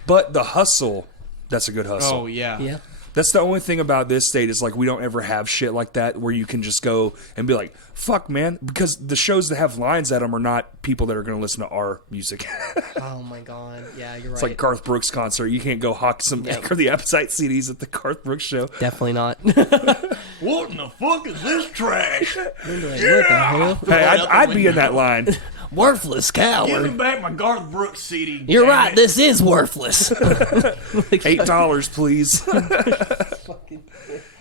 But the hustle, that's a good hustle. Oh yeah. Yeah. That's the only thing about this state is like we don't ever have shit like that where you can just go and be like, fuck, man. Because the shows that have lines at them are not people that are going to listen to our music. Oh my god. Yeah, you're It's right. like Garth Brooks concert. You can't go hawk some Yep. or the Appetite CDs at the Garth Brooks show. Definitely not. What in the fuck is this trash? Like, what the hell? Hey, out the I'd be in window. that line. Worthless Give me coward. back my Garth Brooks CD. You're damn right. it. This is worthless. $8, please.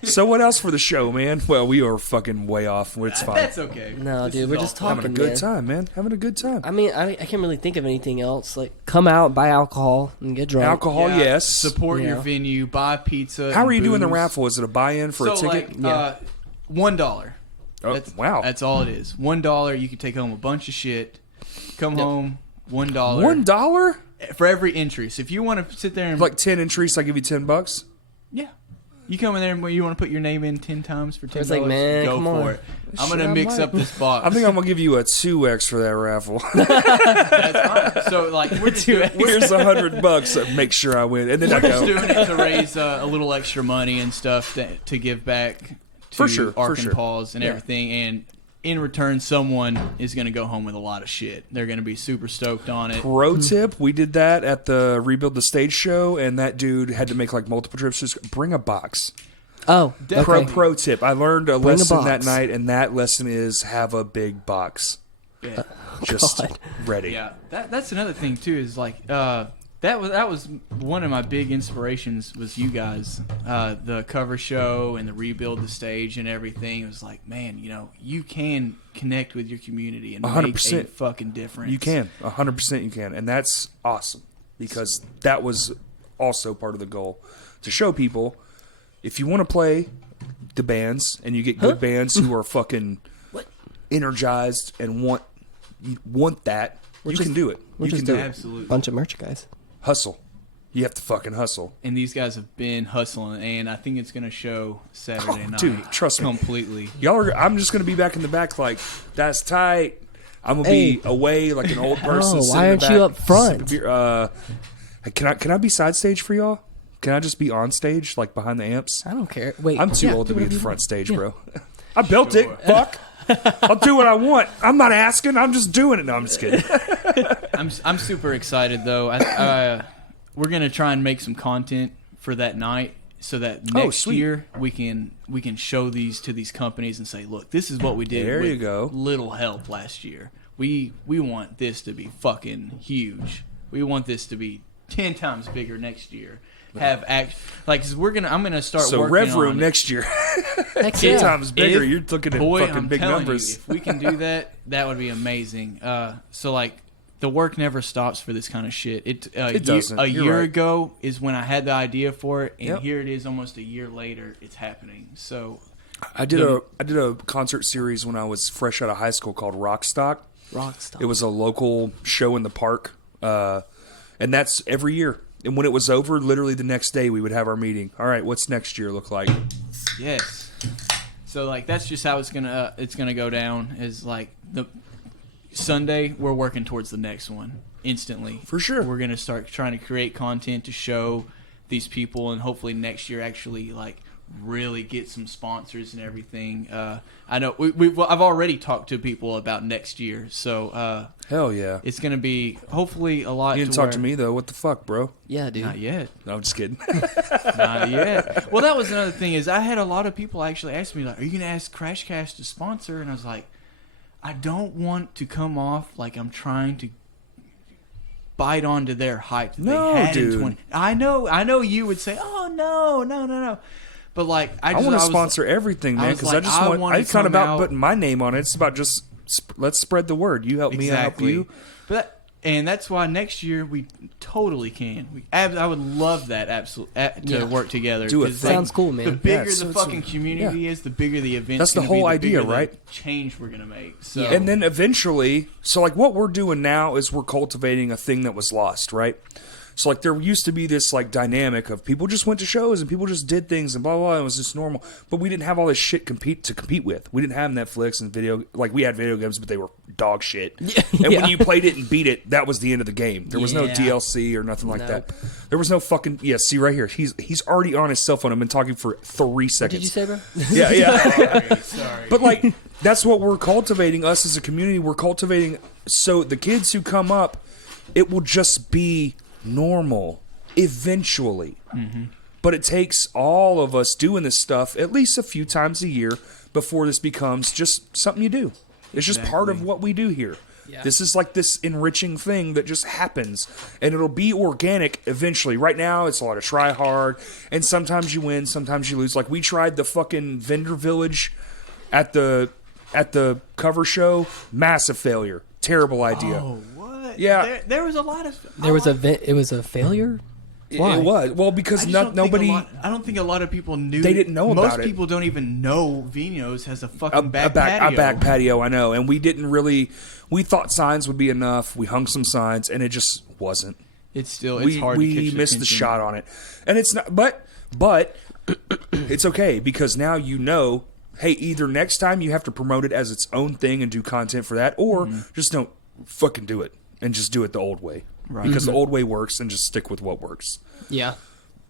So what else for the show, man? Well, we are fucking way off. It's fine. That's okay. No, This dude, is we're all just fun. Having a talking, good man. time, man. Having a good time. I mean, I can't really think of anything else. Like, come out, buy alcohol, and get drunk. Alcohol, Yeah, yes. Support your Yeah. venue. Buy pizza. How and are you doing the booze. raffle? Is it a buy-in for a So ticket? like $1. Oh, wow. That's all it is. $1. You can take home a bunch of shit. Come home. $1. $1? for every entry. So if you want to sit there and Like 10 entries, I give you $10. yeah. You come in there and you want to put your name in 10 times for $10? It's like, man, go come for on. it. I'm Shit, gonna I mix might. up this box. I think I'm gonna give you a 2x for that raffle. That's fine. So like we're just doing, Here's $100. Make sure I win, and then I we're just go. doing it to raise a little extra money and stuff to give back to For sure, Ark for and sure. Paws and Yeah. everything. And in return, someone is gonna go home with a lot of shit. They're gonna be super stoked on it. Pro tip: we did that at the Rebuild the Stage show, and that dude had to make like multiple trips. Just bring a box. Oh, Definitely. okay. Pro tip: I learned a Bring a lesson that box. night, and that lesson is have a big box. Yeah. Just God. ready. Yeah, that's another thing too. Is like that was one of my big inspirations was you guys, the cover show and the Rebuild the Stage and everything. It was like, man, you can connect with your community and make a 100%. fucking difference. You can 100%. You can, and that's awesome because that was also part of the goal to show people if you want to play the bands and you get good bands who are fucking energized and want that, you can do it. You can do it. Absolutely. Bunch of merch guys. Hustle. You have to fucking hustle. And these guys have been hustling, and I think it's gonna show Saturday night. Dude, trust me. completely. Y'all are. I'm just gonna be back in the back, like that's tight. I'm gonna be away like an old person. Oh, sitting why in aren't the you back, up front? sipping beer. Can I be side stage for y'all? Can I just be on stage, like behind the amps? I don't care. Wait, I'm too yeah, old to do be at whatever the you front want. stage, Yeah. bro. I built it. Fuck. I'll do what I want. I'm not asking. I'm just doing it. No, I'm just kidding. I'm super excited though. We're gonna try and make some content for that night so that next sweet. year we can show these to these companies and say, look, this is what we did. There with you go. Little help last year. We want this to be fucking huge. We want this to be 10 times bigger next year. Have cause I'm gonna start So working rev on room it. next year, Heck 10 yeah. times bigger. If- You're looking at boy, fucking I'm big telling numbers. You, if we can do that, that would be amazing. So like the work never stops for this kind of shit. It doesn't. A You're year right. ago is when I had the idea for it, and Yep. here it is, almost a year later. It's happening. So I did a concert series when I was fresh out of high school called Rockstock. Rockstar. It was a local show in the park, and that's every year. And when it was over, literally the next day we would have our meeting. All right, what's next year look like? yes, so like that's just how it's gonna go down. Is like the Sunday we're working towards the next one instantly. For sure. We're gonna start trying to create content to show these people, and hopefully next year actually like really get some sponsors and everything. I know I've already talked to people about next year, so Hell yeah. it's gonna be hopefully a lot. You didn't to talk where, to me though. What the fuck, bro? Yeah, dude. Not yet. No, I'm just kidding. Not yet. Well, that was another thing is I had a lot of people actually ask me like, "Are you gonna ask Crash Cash to sponsor?" And I was like, I don't want to come off like I'm trying to bite onto their hype that No, they had dude. in 20. I know you would say, "Oh no." But like I want to sponsor everything, man, was because like, I just I want. wanna It's not come about out- putting my name on it. It's about just let's spread the word. You help me, I help exactly. you. And that's why next year we totally can. I would love that to work together. Do it. 'Cause, Sounds cool, man. The bigger Yeah, so the it's- fucking community is, the bigger the event. That's the whole idea, bigger the right? change we're gonna make. So And then eventually, so like what we're doing now is we're cultivating a thing that was lost, right? So like there used to be this like dynamic of people just went to shows and people just did things and blah blah, blah and it was just normal. But we didn't have all this shit to compete with. We didn't have Netflix and video, like we had video games, but they were dog shit. And when you played it and beat it, that was the end of the game. There was no Yeah. DLC or nothing like that. Nope. There was no fucking see right here. He's already on his cell phone. I've been talking for 3 seconds. Did you say, bro? Yeah. sorry. But like that's what we're cultivating. Us as a community, we're cultivating. So the kids who come up, it will just be normal eventually. But it takes all of us doing this stuff at least a few times a year before this becomes just something you do. It's just part of Exactly. what we do here. Yeah. This is like this enriching thing that just happens, and it'll be organic eventually. Right now, it's a lot of try hard, and sometimes you win, sometimes you lose. Like we tried the fucking vendor village at the cover show, massive failure, terrible idea. Oh, what? Yeah. There was a lot of. There was it was a failure. Why? It was well because nobody. I don't think a lot of people knew. They didn't know about Most it. people don't even know Vino's has a a fucking back patio, I know, and we didn't really. We thought signs would be enough. We hung some signs, and it just wasn't. It's still we hard to catch missed the attention. shot on it, and it's not. But It's okay because now you know, hey, either next time you have to promote it as its own thing and do content for that, or just don't fucking do it and just do it the old way. Right. Because the old way works, and just stick with what works. Yeah.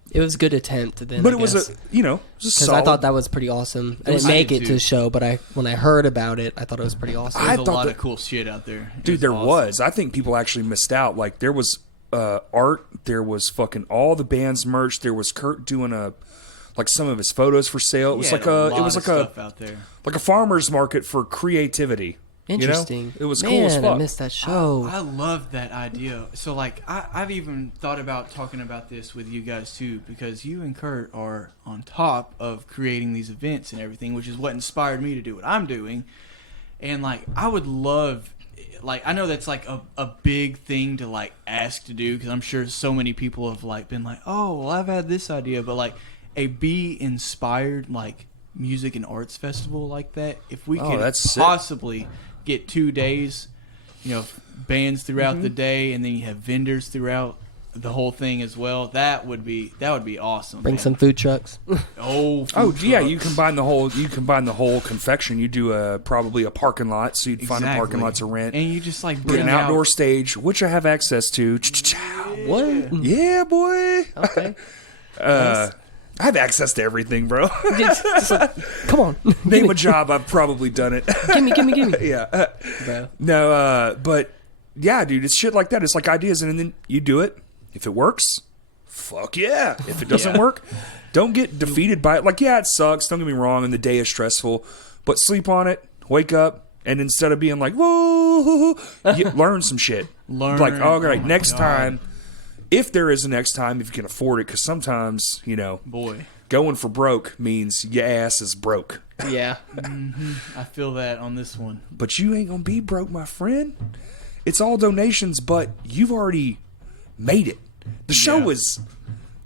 It was a good attempt then. But it was a, you know, because I thought that was pretty awesome. I didn't make it to the show, but when I heard about it, I thought it was pretty awesome. There's a lot of cool shit out there. Dude, there was. I think people actually missed out. Like, there was art, there was fucking all the band's merch, there was Kurt doing some of his photos for sale. It was like a farmer's market for creativity. Interesting. You know? It was Man, cool as fuck. I missed that show. I love that idea. So, like, I've even thought about talking about this with you guys, too, because you and Kurt are on top of creating these events and everything, which is what inspired me to do what I'm doing. And, like, I would love... Like, I know that's, like, a big thing to, like, ask to do, because I'm sure so many people have, like, been like, oh, well, I've had this idea. But, like, a bee-inspired, like, music and arts festival like that, if we could possibly... get 2 days, you know, bands throughout the day, and then you have vendors throughout the whole thing as well. That would be awesome. Bring some food trucks. Yeah, you combine the whole confection. You do probably a parking lot, so you'd find a parking lot to rent, and you just like bring an outdoor stage, which I have access to. What? Yeah, boy. Okay. I have access to everything, bro. Come on. Name a job, I've probably done it. Gimme. Yeah. Bro. No, but yeah, dude, it's shit like that. It's like ideas, and then you do it. If it works, fuck yeah. If it doesn't work, don't get defeated by it. Like, yeah, it sucks. Don't get me wrong, and the day is stressful, but sleep on it, wake up, and instead of being like, whoa, learn some shit. Like, all right, next time. If there is a next time, if you can afford it, because sometimes, you know, going for broke means your ass is broke. Yeah. I feel that on this one. But you ain't going to be broke, my friend. It's all donations, but you've already made it. The show is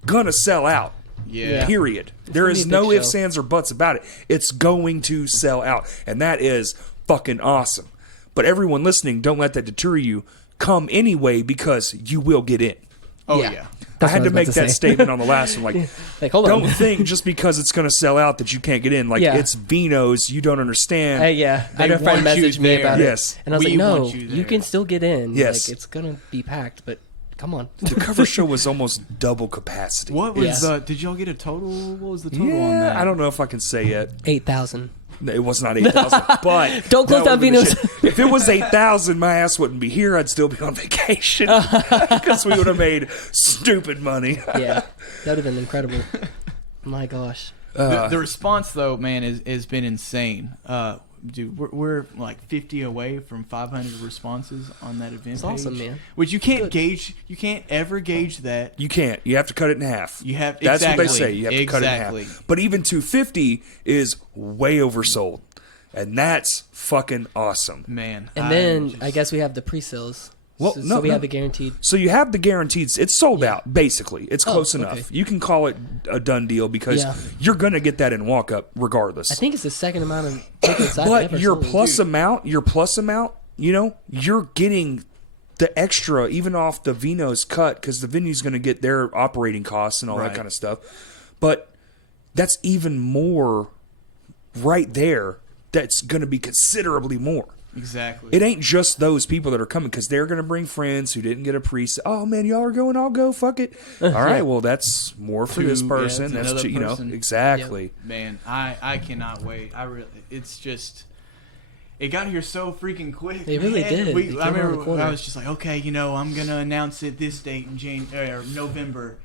going to sell out. Yeah. Period. There is no ifs, ands, or buts about it. It's going to sell out. And that is fucking awesome. But everyone listening, don't let that deter you. Come anyway, because you will get in. Oh, yeah. I had to make that statement on the last one. Like hold on. Don't think just because it's going to sell out that you can't get in. Like, it's Vino's. You don't understand. I had a friend message me about it. And I was like, no, you can still get in. Yes. Like, it's going to be packed, but come on. The cover show was almost double capacity. What was did y'all get a total? What was the total on that? I don't know if I can say yet. 8,000. It was not 8,000, but don't close down Vino's. If it was 8,000, my ass wouldn't be here. I'd still be on vacation because we would have made stupid money. Yeah, that would have been incredible. My gosh. The response though, man, has been insane. Dude, we're like 50 away from 500 responses on that event That's awesome, man. Which you can't gauge. You can't ever gauge that. You can't. You have to cut it in half. You have. That's what they say. You have to cut it in half. But even 250 is way oversold, and that's fucking awesome, man. And then I guess we have the pre-sales. Well, so we have the guaranteed. So you have the guaranteed. It's sold out, basically. It's close enough. Okay. You can call it a done deal because you're going to get that in walk-up regardless. I think it's the second amount of tickets I've ever your sold. plus amount, you know, you're getting the extra even off the Vino's cut because the venue's going to get their operating costs and all that kind of stuff. But that's even more right there. That's going to be considerably more. Exactly. It ain't just those people that are coming because they're going to bring friends who didn't get a pre. Oh man, y'all are going. I'll go. Fuck it. All right. Well, that's more for this person. Yeah, that's you know exactly. Yep. Man, I cannot wait. It's just. It got here so freaking quick. It really did. I remember I was just like, okay, you know, I'm gonna announce it this date in November.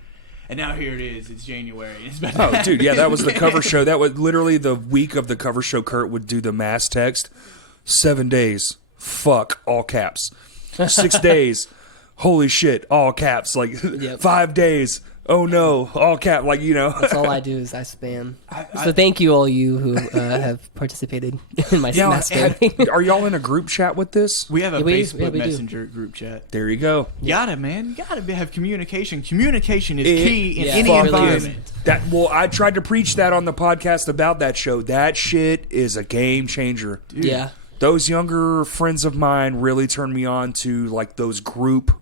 And now here it is. It's January. It's dude, yeah, that was the cover show. That was literally the week of the cover show. Kurt would do the mass text. 7 days, fuck, all caps. 6 days, holy shit, all caps. Like 5 days, oh no, all cap. Like, you know. That's all I do is I spam. So thank you all you who have participated in my mass spamming. Are y'all in a group chat with this? We have a Facebook Messenger group chat. There you go. You gotta have communication. Communication is key in any environment. I tried to preach that on the podcast about that show. That shit is a game changer. Dude. Yeah. Those younger friends of mine really turned me on to like those group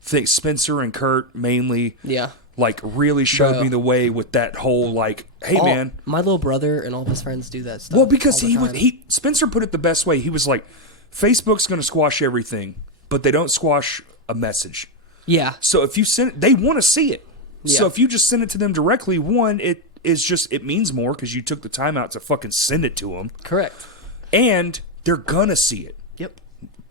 things. Spencer and Kurt mainly. Yeah. like really showed Bro. me the way with that whole like, hey man. My little brother and all of his friends do that stuff. Well, because all the time. Spencer put it the best way. He was like, Facebook's going to squash everything, but they don't squash a message. Yeah. So if you send it, they want to see it. So Yeah. if you just send it to them directly, one, it means more because you took the time out to fucking send it to them. Correct. And they're going to see it. Yep.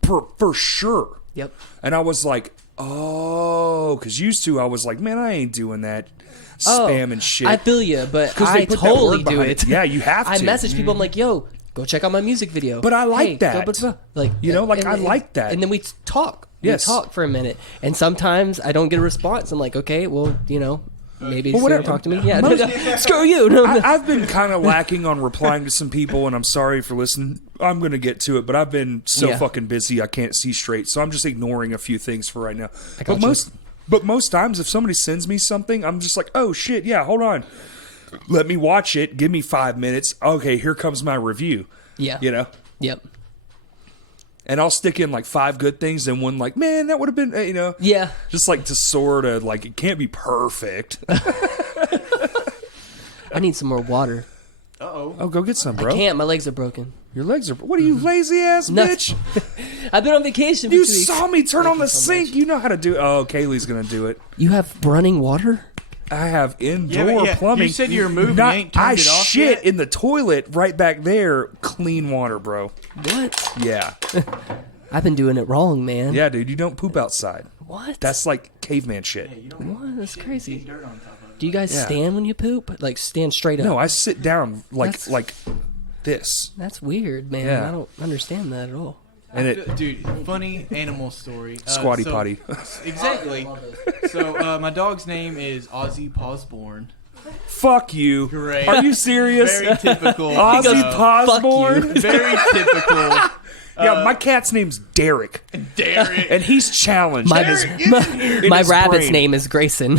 For sure. Yep. And I was like, oh, because used to, I was like, man, I ain't doing that spam and shit. I feel you, but 'Cause they I put that totally word do behind it. it. Yeah, you have I to. message people. I'm like, yo, go check out my music video. But I like Hey, that. blah, blah, blah. Like, You know, like, I like that. And then we talk. Yes. We talk for a minute. And sometimes I don't get a response. I'm like, okay, well, maybe Well, well, whatever. talk to me. Yeah, screw you. No, no. I've been kind of lacking on replying to some people, and I'm sorry for listening. I'm going to get to it, but I've been so Yeah. fucking busy I can't see straight, so I'm just ignoring a few things for right now. gotcha. But most times, if somebody sends me something, I'm just like, oh shit, yeah, hold on, let me watch it. Give me 5 minutes. Okay, here comes my review. Yeah. You know. Yep. And I'll stick in like 5 good things and one like, man, that would have been, Yeah. just like to sort of like it can't be perfect. I need some more water. Oh, go get some, bro. I can't. My legs are broken. Your legs are. What are you, lazy ass No. bitch? I've been on vacation for You 2 weeks. saw me turn on the so sink. You know how to do. Oh, Kaylee's gonna do it. You have running water? I have indoor Yeah, but yeah, plumbing. you said you were moving, you ain't turned I it off shit yet? in the toilet right back there. Clean water, bro. What? Yeah, I've been doing it wrong, man. yeah, dude. You don't poop outside. What? That's like caveman shit. What? That's crazy. Do you guys Yeah. stand when you poop? Like stand straight up? No, I sit down That's- like this, That's weird, man. Yeah. I don't understand that at all. and it Dude, funny animal story. squatty so- potty. Exactly. So my dog's name is Ozzy Pawsborn. Fuck you. Great. Are you serious? Very typical. Ozzy "Fuck Pawsborn. Very typical. Yeah, my cat's name's Derek, Derek. and he's challenged. My, Derek, get in here. my his rabbit's brain. name is Grayson.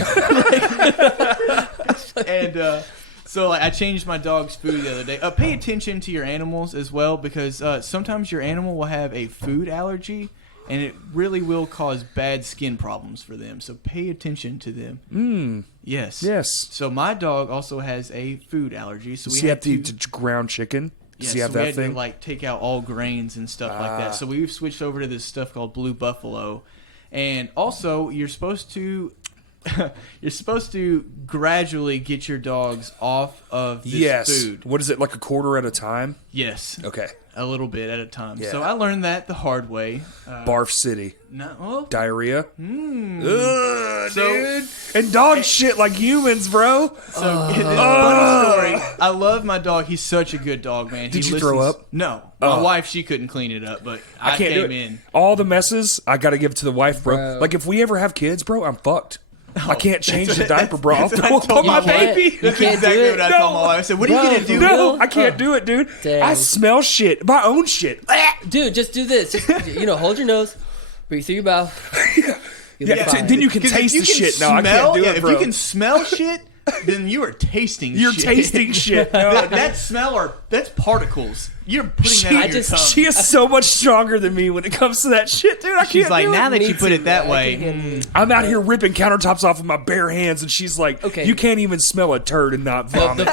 And so like, I changed my dog's food the other day. Pay attention to your animals as well, because sometimes your animal will have a food allergy, and it really will cause bad skin problems for them. So pay attention to them. Yes. Yes. So my dog also has a food allergy. So we Does he had have to eat ground chicken? Does Yeah, he have so we that had thing? to like take out all grains and stuff like that. So we've switched over to this stuff called Blue Buffalo, and also you're supposed to gradually get your dogs off of this Yes. food. What is it, like a quarter at a time? Yes, Okay. a little bit at a time. Yeah. So I learned that the hard way. Barf City. No, well, Diarrhea. Ugh, So- dude. And dogs shit like humans, bro. so this funny story. I love my dog. He's such a good dog, man. Did He you throw listens- up? No, my Oh. wife, she couldn't clean it up, but I, Can't came do it. in. All the messes, I got to give it to the wife, bro. Bro. Like, if we ever have kids, bro, I'm fucked. I can't change the that's- diaper, bro. I'll that's what throw I up told on my you can't. baby. You That's can't do exactly it? what I No. told my wife. I said, "What are Bro, you gonna do?" for No, real? I can't do it, dude. Dang. I smell shit. My own shit. Dude, just do this. Just, hold your nose, breathe through your mouth. You'll be Yeah, fine. then you can 'Cause if taste you the can shit. No, I can't smell- do yeah, it, if bro. you can smell shit, then you are tasting. You're shit. tasting shit. No, that smell are that's particles. You're putting that She, on your tongue. she is so much stronger than me when it comes to that shit, dude. I She's can't like, do now it. that Me you put too, it that man. I way, can handle it. I'm out here ripping countertops off with my bare hands, and she's like, Okay. "You can't even smell a turd and not The vomit."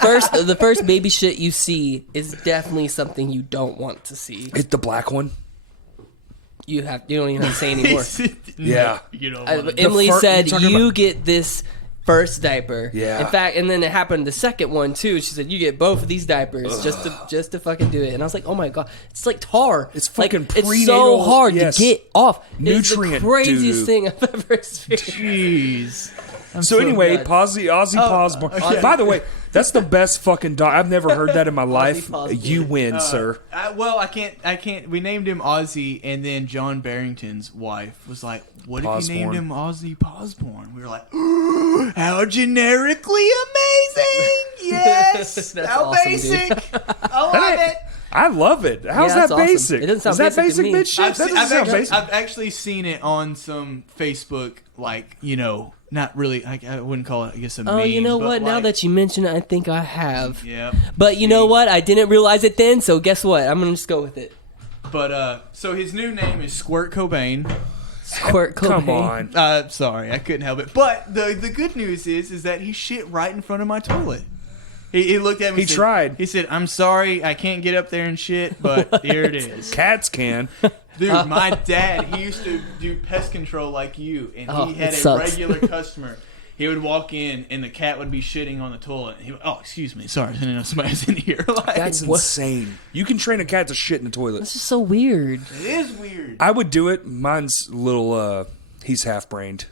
the first baby shit you see is definitely something you don't want to see. It's the black one. You don't even have to say anymore. Yeah. you know. Emily fir- said you're talking you about- get this first diaper. Yeah. In fact, and then it happened the second one too. She said you get both of these diapers just to fucking do it. And I was like, oh my god, it's like tar. It's like, fucking it's so prenatal- hard yes. to get off. Nutrient it's the craziest doo-doo. thing I've ever experienced. Jeez. So anyway, nuts. Ozzy Pawsborn. By the way, that's the best fucking dog. I've never heard that in my life. Pawsborn. You win, sir. I can't. We named him Ozzy, and then John Barrington's wife was like, "What if you named Pawsborn. him Ozzy Pawsborn?" We were like, "How generically amazing! Yes, That's how awesome, basic! dude. I love it." I love it. How's Yeah, that that's awesome. basic? It doesn't sound Is that basic to me. bitch shit? I've, That seen, doesn't I've, sound actually, basic. I've actually seen it on some Facebook, like, not really. I wouldn't call it, I guess, a meme. Oh, you know but what? Now like- that you mention it, I think I have. yeah. But you know what? I didn't realize it then, so guess what? I'm gonna just go with it. But so his new name is Squirt Cobain. Squirt Come Cobain. on. Sorry, I couldn't help it. But the good news is that he shit right in front of my toilet. He looked at me. He and said, tried. He said, "I'm sorry, I can't get up there and shit, but here it is." Cats can. Dude, my dad, he used to do pest control like you, and he had it a sucks. regular customer. He would walk in, and the cat would be shitting on the toilet. And he would, "Oh, excuse me, sorry, I didn't know somebody's in here." Like, That's insane. You can train a cat to shit in the toilet. That's just so weird. it is weird. I would do it. Mine's a little, he's half-brained.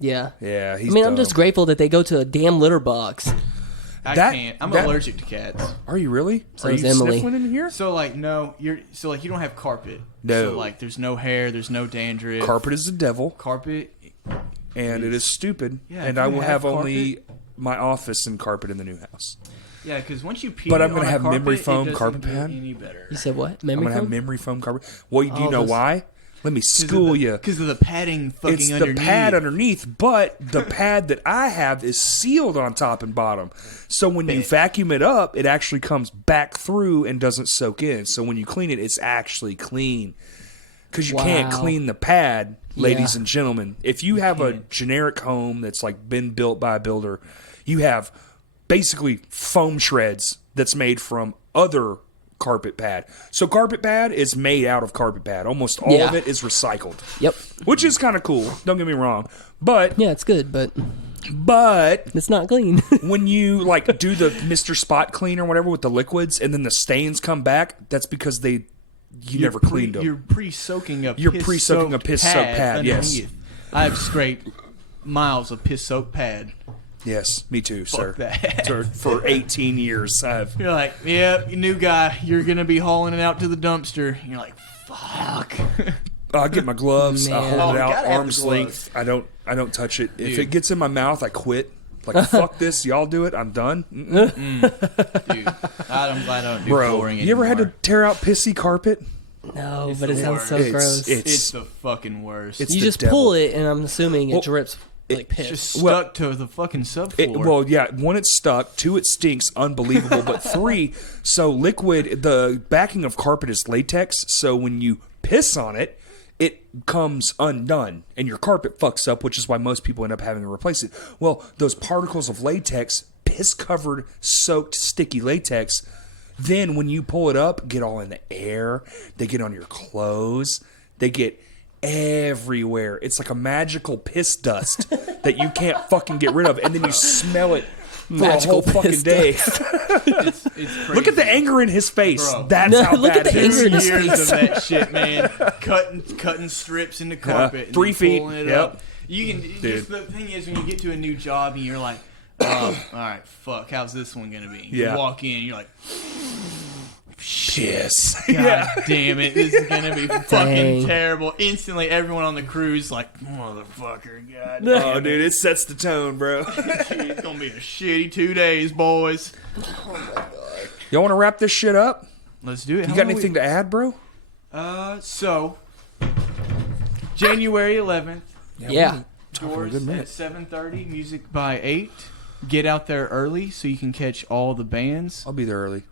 Yeah. Yeah, he's I mean, I'm dumb. just grateful that they go to a damn litter box. I that- can't. I'm that- allergic to cats. Are you really? So Are is you Emily. sniffling in here? So like no, you don't have carpet. No. So like there's no hair, there's no dandruff. Carpet is the devil, Carpet. and it is stupid. Yeah, and if I you will have have only my office and carpet in the new house. Yeah, because once you pee But I'm gonna gonna have carpet, memory it foam doesn't carpet do pad. Any better? You said what? I'm Memory gonna have foam? memory foam carpet. Well, do you Oh, know those- why? Let me school you. Because of the padding fucking It's the underneath. pad underneath, but the pad that I have is sealed on top and bottom. So when you vacuum it up, it actually comes back through and doesn't soak in. So when you clean it, it's actually clean. Because you can't Wow. clean the pad, ladies Yeah. and gentlemen. If you have a generic home that's like been built by a builder, you have basically foam shreds that's made from other carpet pad. So carpet pad is made out of carpet pad. Almost all of Yeah. it is recycled. Yep. Which is kind of cool. Don't get me wrong. But Yeah, it's good, but but it's not clean. when you like do the Mr. Spot clean or whatever with the liquids and then the stains come back, that's because you never cleaned them. You're pre-soaking a You're pre-soaking a piss-soaked pad, yes. underneath. I've scraped miles of piss-soaked pad. Yes, me too, sir. that. For 18 years, I've You're like, yep, new guy. You're gonna be hauling it out to the dumpster. And you're like, fuck. I get my gloves, I Man. hold Oh, it you out gotta have arm's the length. I don't touch it. If Dude. it gets in my mouth, I quit. Like fuck this, y'all do it. I'm done. Mm-mm. Dude, I'm glad I don't do Bro, flooring you ever had to anymore. tear out pissy carpet? No, It's but it the sounds worst. so gross. It's the fucking worst. It's You the just devil. pull it, and I'm assuming Well, it drips like piss. just stuck well- to the fucking subfloor. Well, yeah. One, it's stuck. Two, it stinks, unbelievable. But three, so liquid. The backing of carpet is latex. So when you piss on it, it comes undone, and your carpet fucks up, which is why most people end up having to replace it. Well, those particles of latex, piss-covered, soaked, sticky latex. Then when you pull it up, get all in the air. They get on your clothes. They get everywhere. It's like a magical piss dust that you can't fucking get rid of, and then you smell it for Magical a whole fucking piss day. it's crazy. Look at the anger in his face. Bro. That's No, how look bad at the it is. anger in his years face. of that shit, man. Cutting strips into carpet, and 3 then feet, pulling it yep. up. You can. Just, the thing is, when you get to a new job and you're like, "Oh, all right, fuck, how's this one gonna be?" Yeah. You walk in, you're like, Piss. "God damn it, this is gonna be fucking Dang. terrible." Instantly, everyone on the crew's like, "Motherfucker, god Oh, damn dude, it sets the tone, bro. it, it's gonna be a shitty 2 days, boys." Y'all want to wrap this shit up? Let's do it. You got anything to add, bro? So January 11th. Yeah. Talking a Doors good at minute. 7:30. Music by 8. Get out there early so you can catch all the bands. I'll be there early.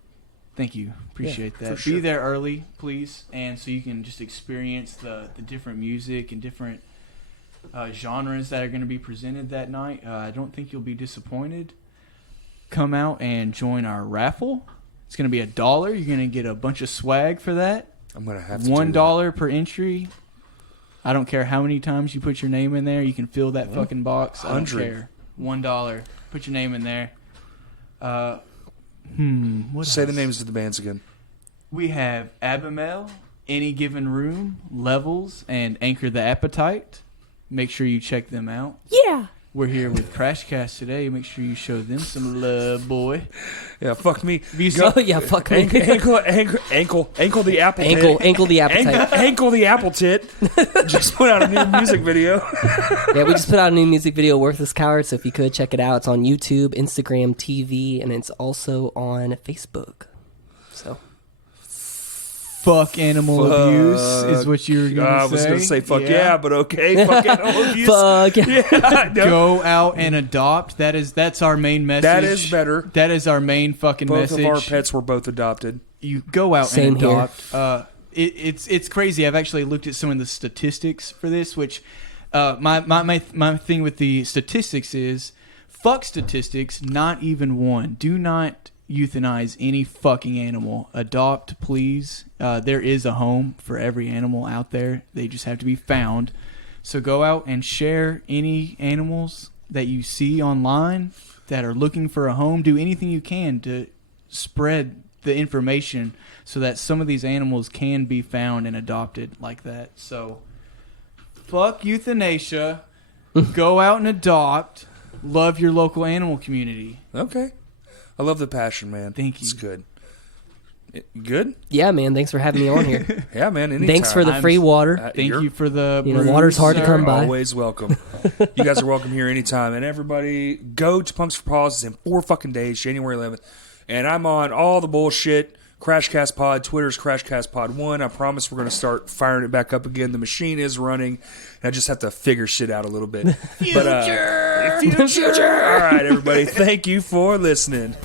Thank you. Appreciate for that. sure. Be there early, please, and so you can just experience the different music and different genres that are going to be presented that night. I don't think you'll be disappointed. Come out and join our raffle. It's going to be $1. You're going to get a bunch of swag for that. I'm gonna have to $1 per entry. I don't care how many times you put your name in there. You can fill that fucking box. I don't 100. care. $1. Put your name in there. What Say the else? names of the bands again. We have Abimel, Any Given Room, Levels, and Anchor the Appetite. Make sure you check them out. Yeah. We're here with Crashcast today. Make sure you show them some love, boy. Yeah, fuck me. you Go- Oh yeah, fuck me. ankle the apple tit. Ankle the appetite. Ankle the apple tit. Just put out a new music video. Yeah, we just put out a new music video, Worthless Coward, so if you could check it out, it's on YouTube, Instagram, TV, and it's also on Facebook. So Fuck animal Fuck. abuse is what you were going to say. I was gonna say fuck yeah, but okay. Fuck animal abuse. fuck. Yeah, no. Go out and adopt. That's our main message. That is better. That is our main fucking Both message. of our pets were both adopted. You go out Same and here. adopt. it's crazy. I've actually looked at some of the statistics for this, which my thing with the statistics is fuck statistics. Not even one. Do not euthanize any fucking animal. Adopt, please. There is a home for every animal out there. They just have to be found. So go out and share any animals that you see online that are looking for a home. Do anything you can to spread the information so that some of these animals can be found and adopted like that. So fuck euthanasia. Go out and adopt. Love your local animal community. Okay. I love the passion, man. Thank you. It's good. Good? Yeah, man. Thanks for having me on here. Yeah, man. Anytime. Thanks for the free water. Thank you for the brews, water's hard to come by. Always welcome. You guys are welcome here anytime. And everybody, go to Punks for Paws. It's in 4 fucking days, January 11th. And I'm on all the bullshit. Crashcast Pod. Twitter's Crashcast Pod 1. I promise we're going to start firing it back up again. The machine is running. And I just have to figure shit out a little bit. Future! Future! All right, everybody. Thank you for listening.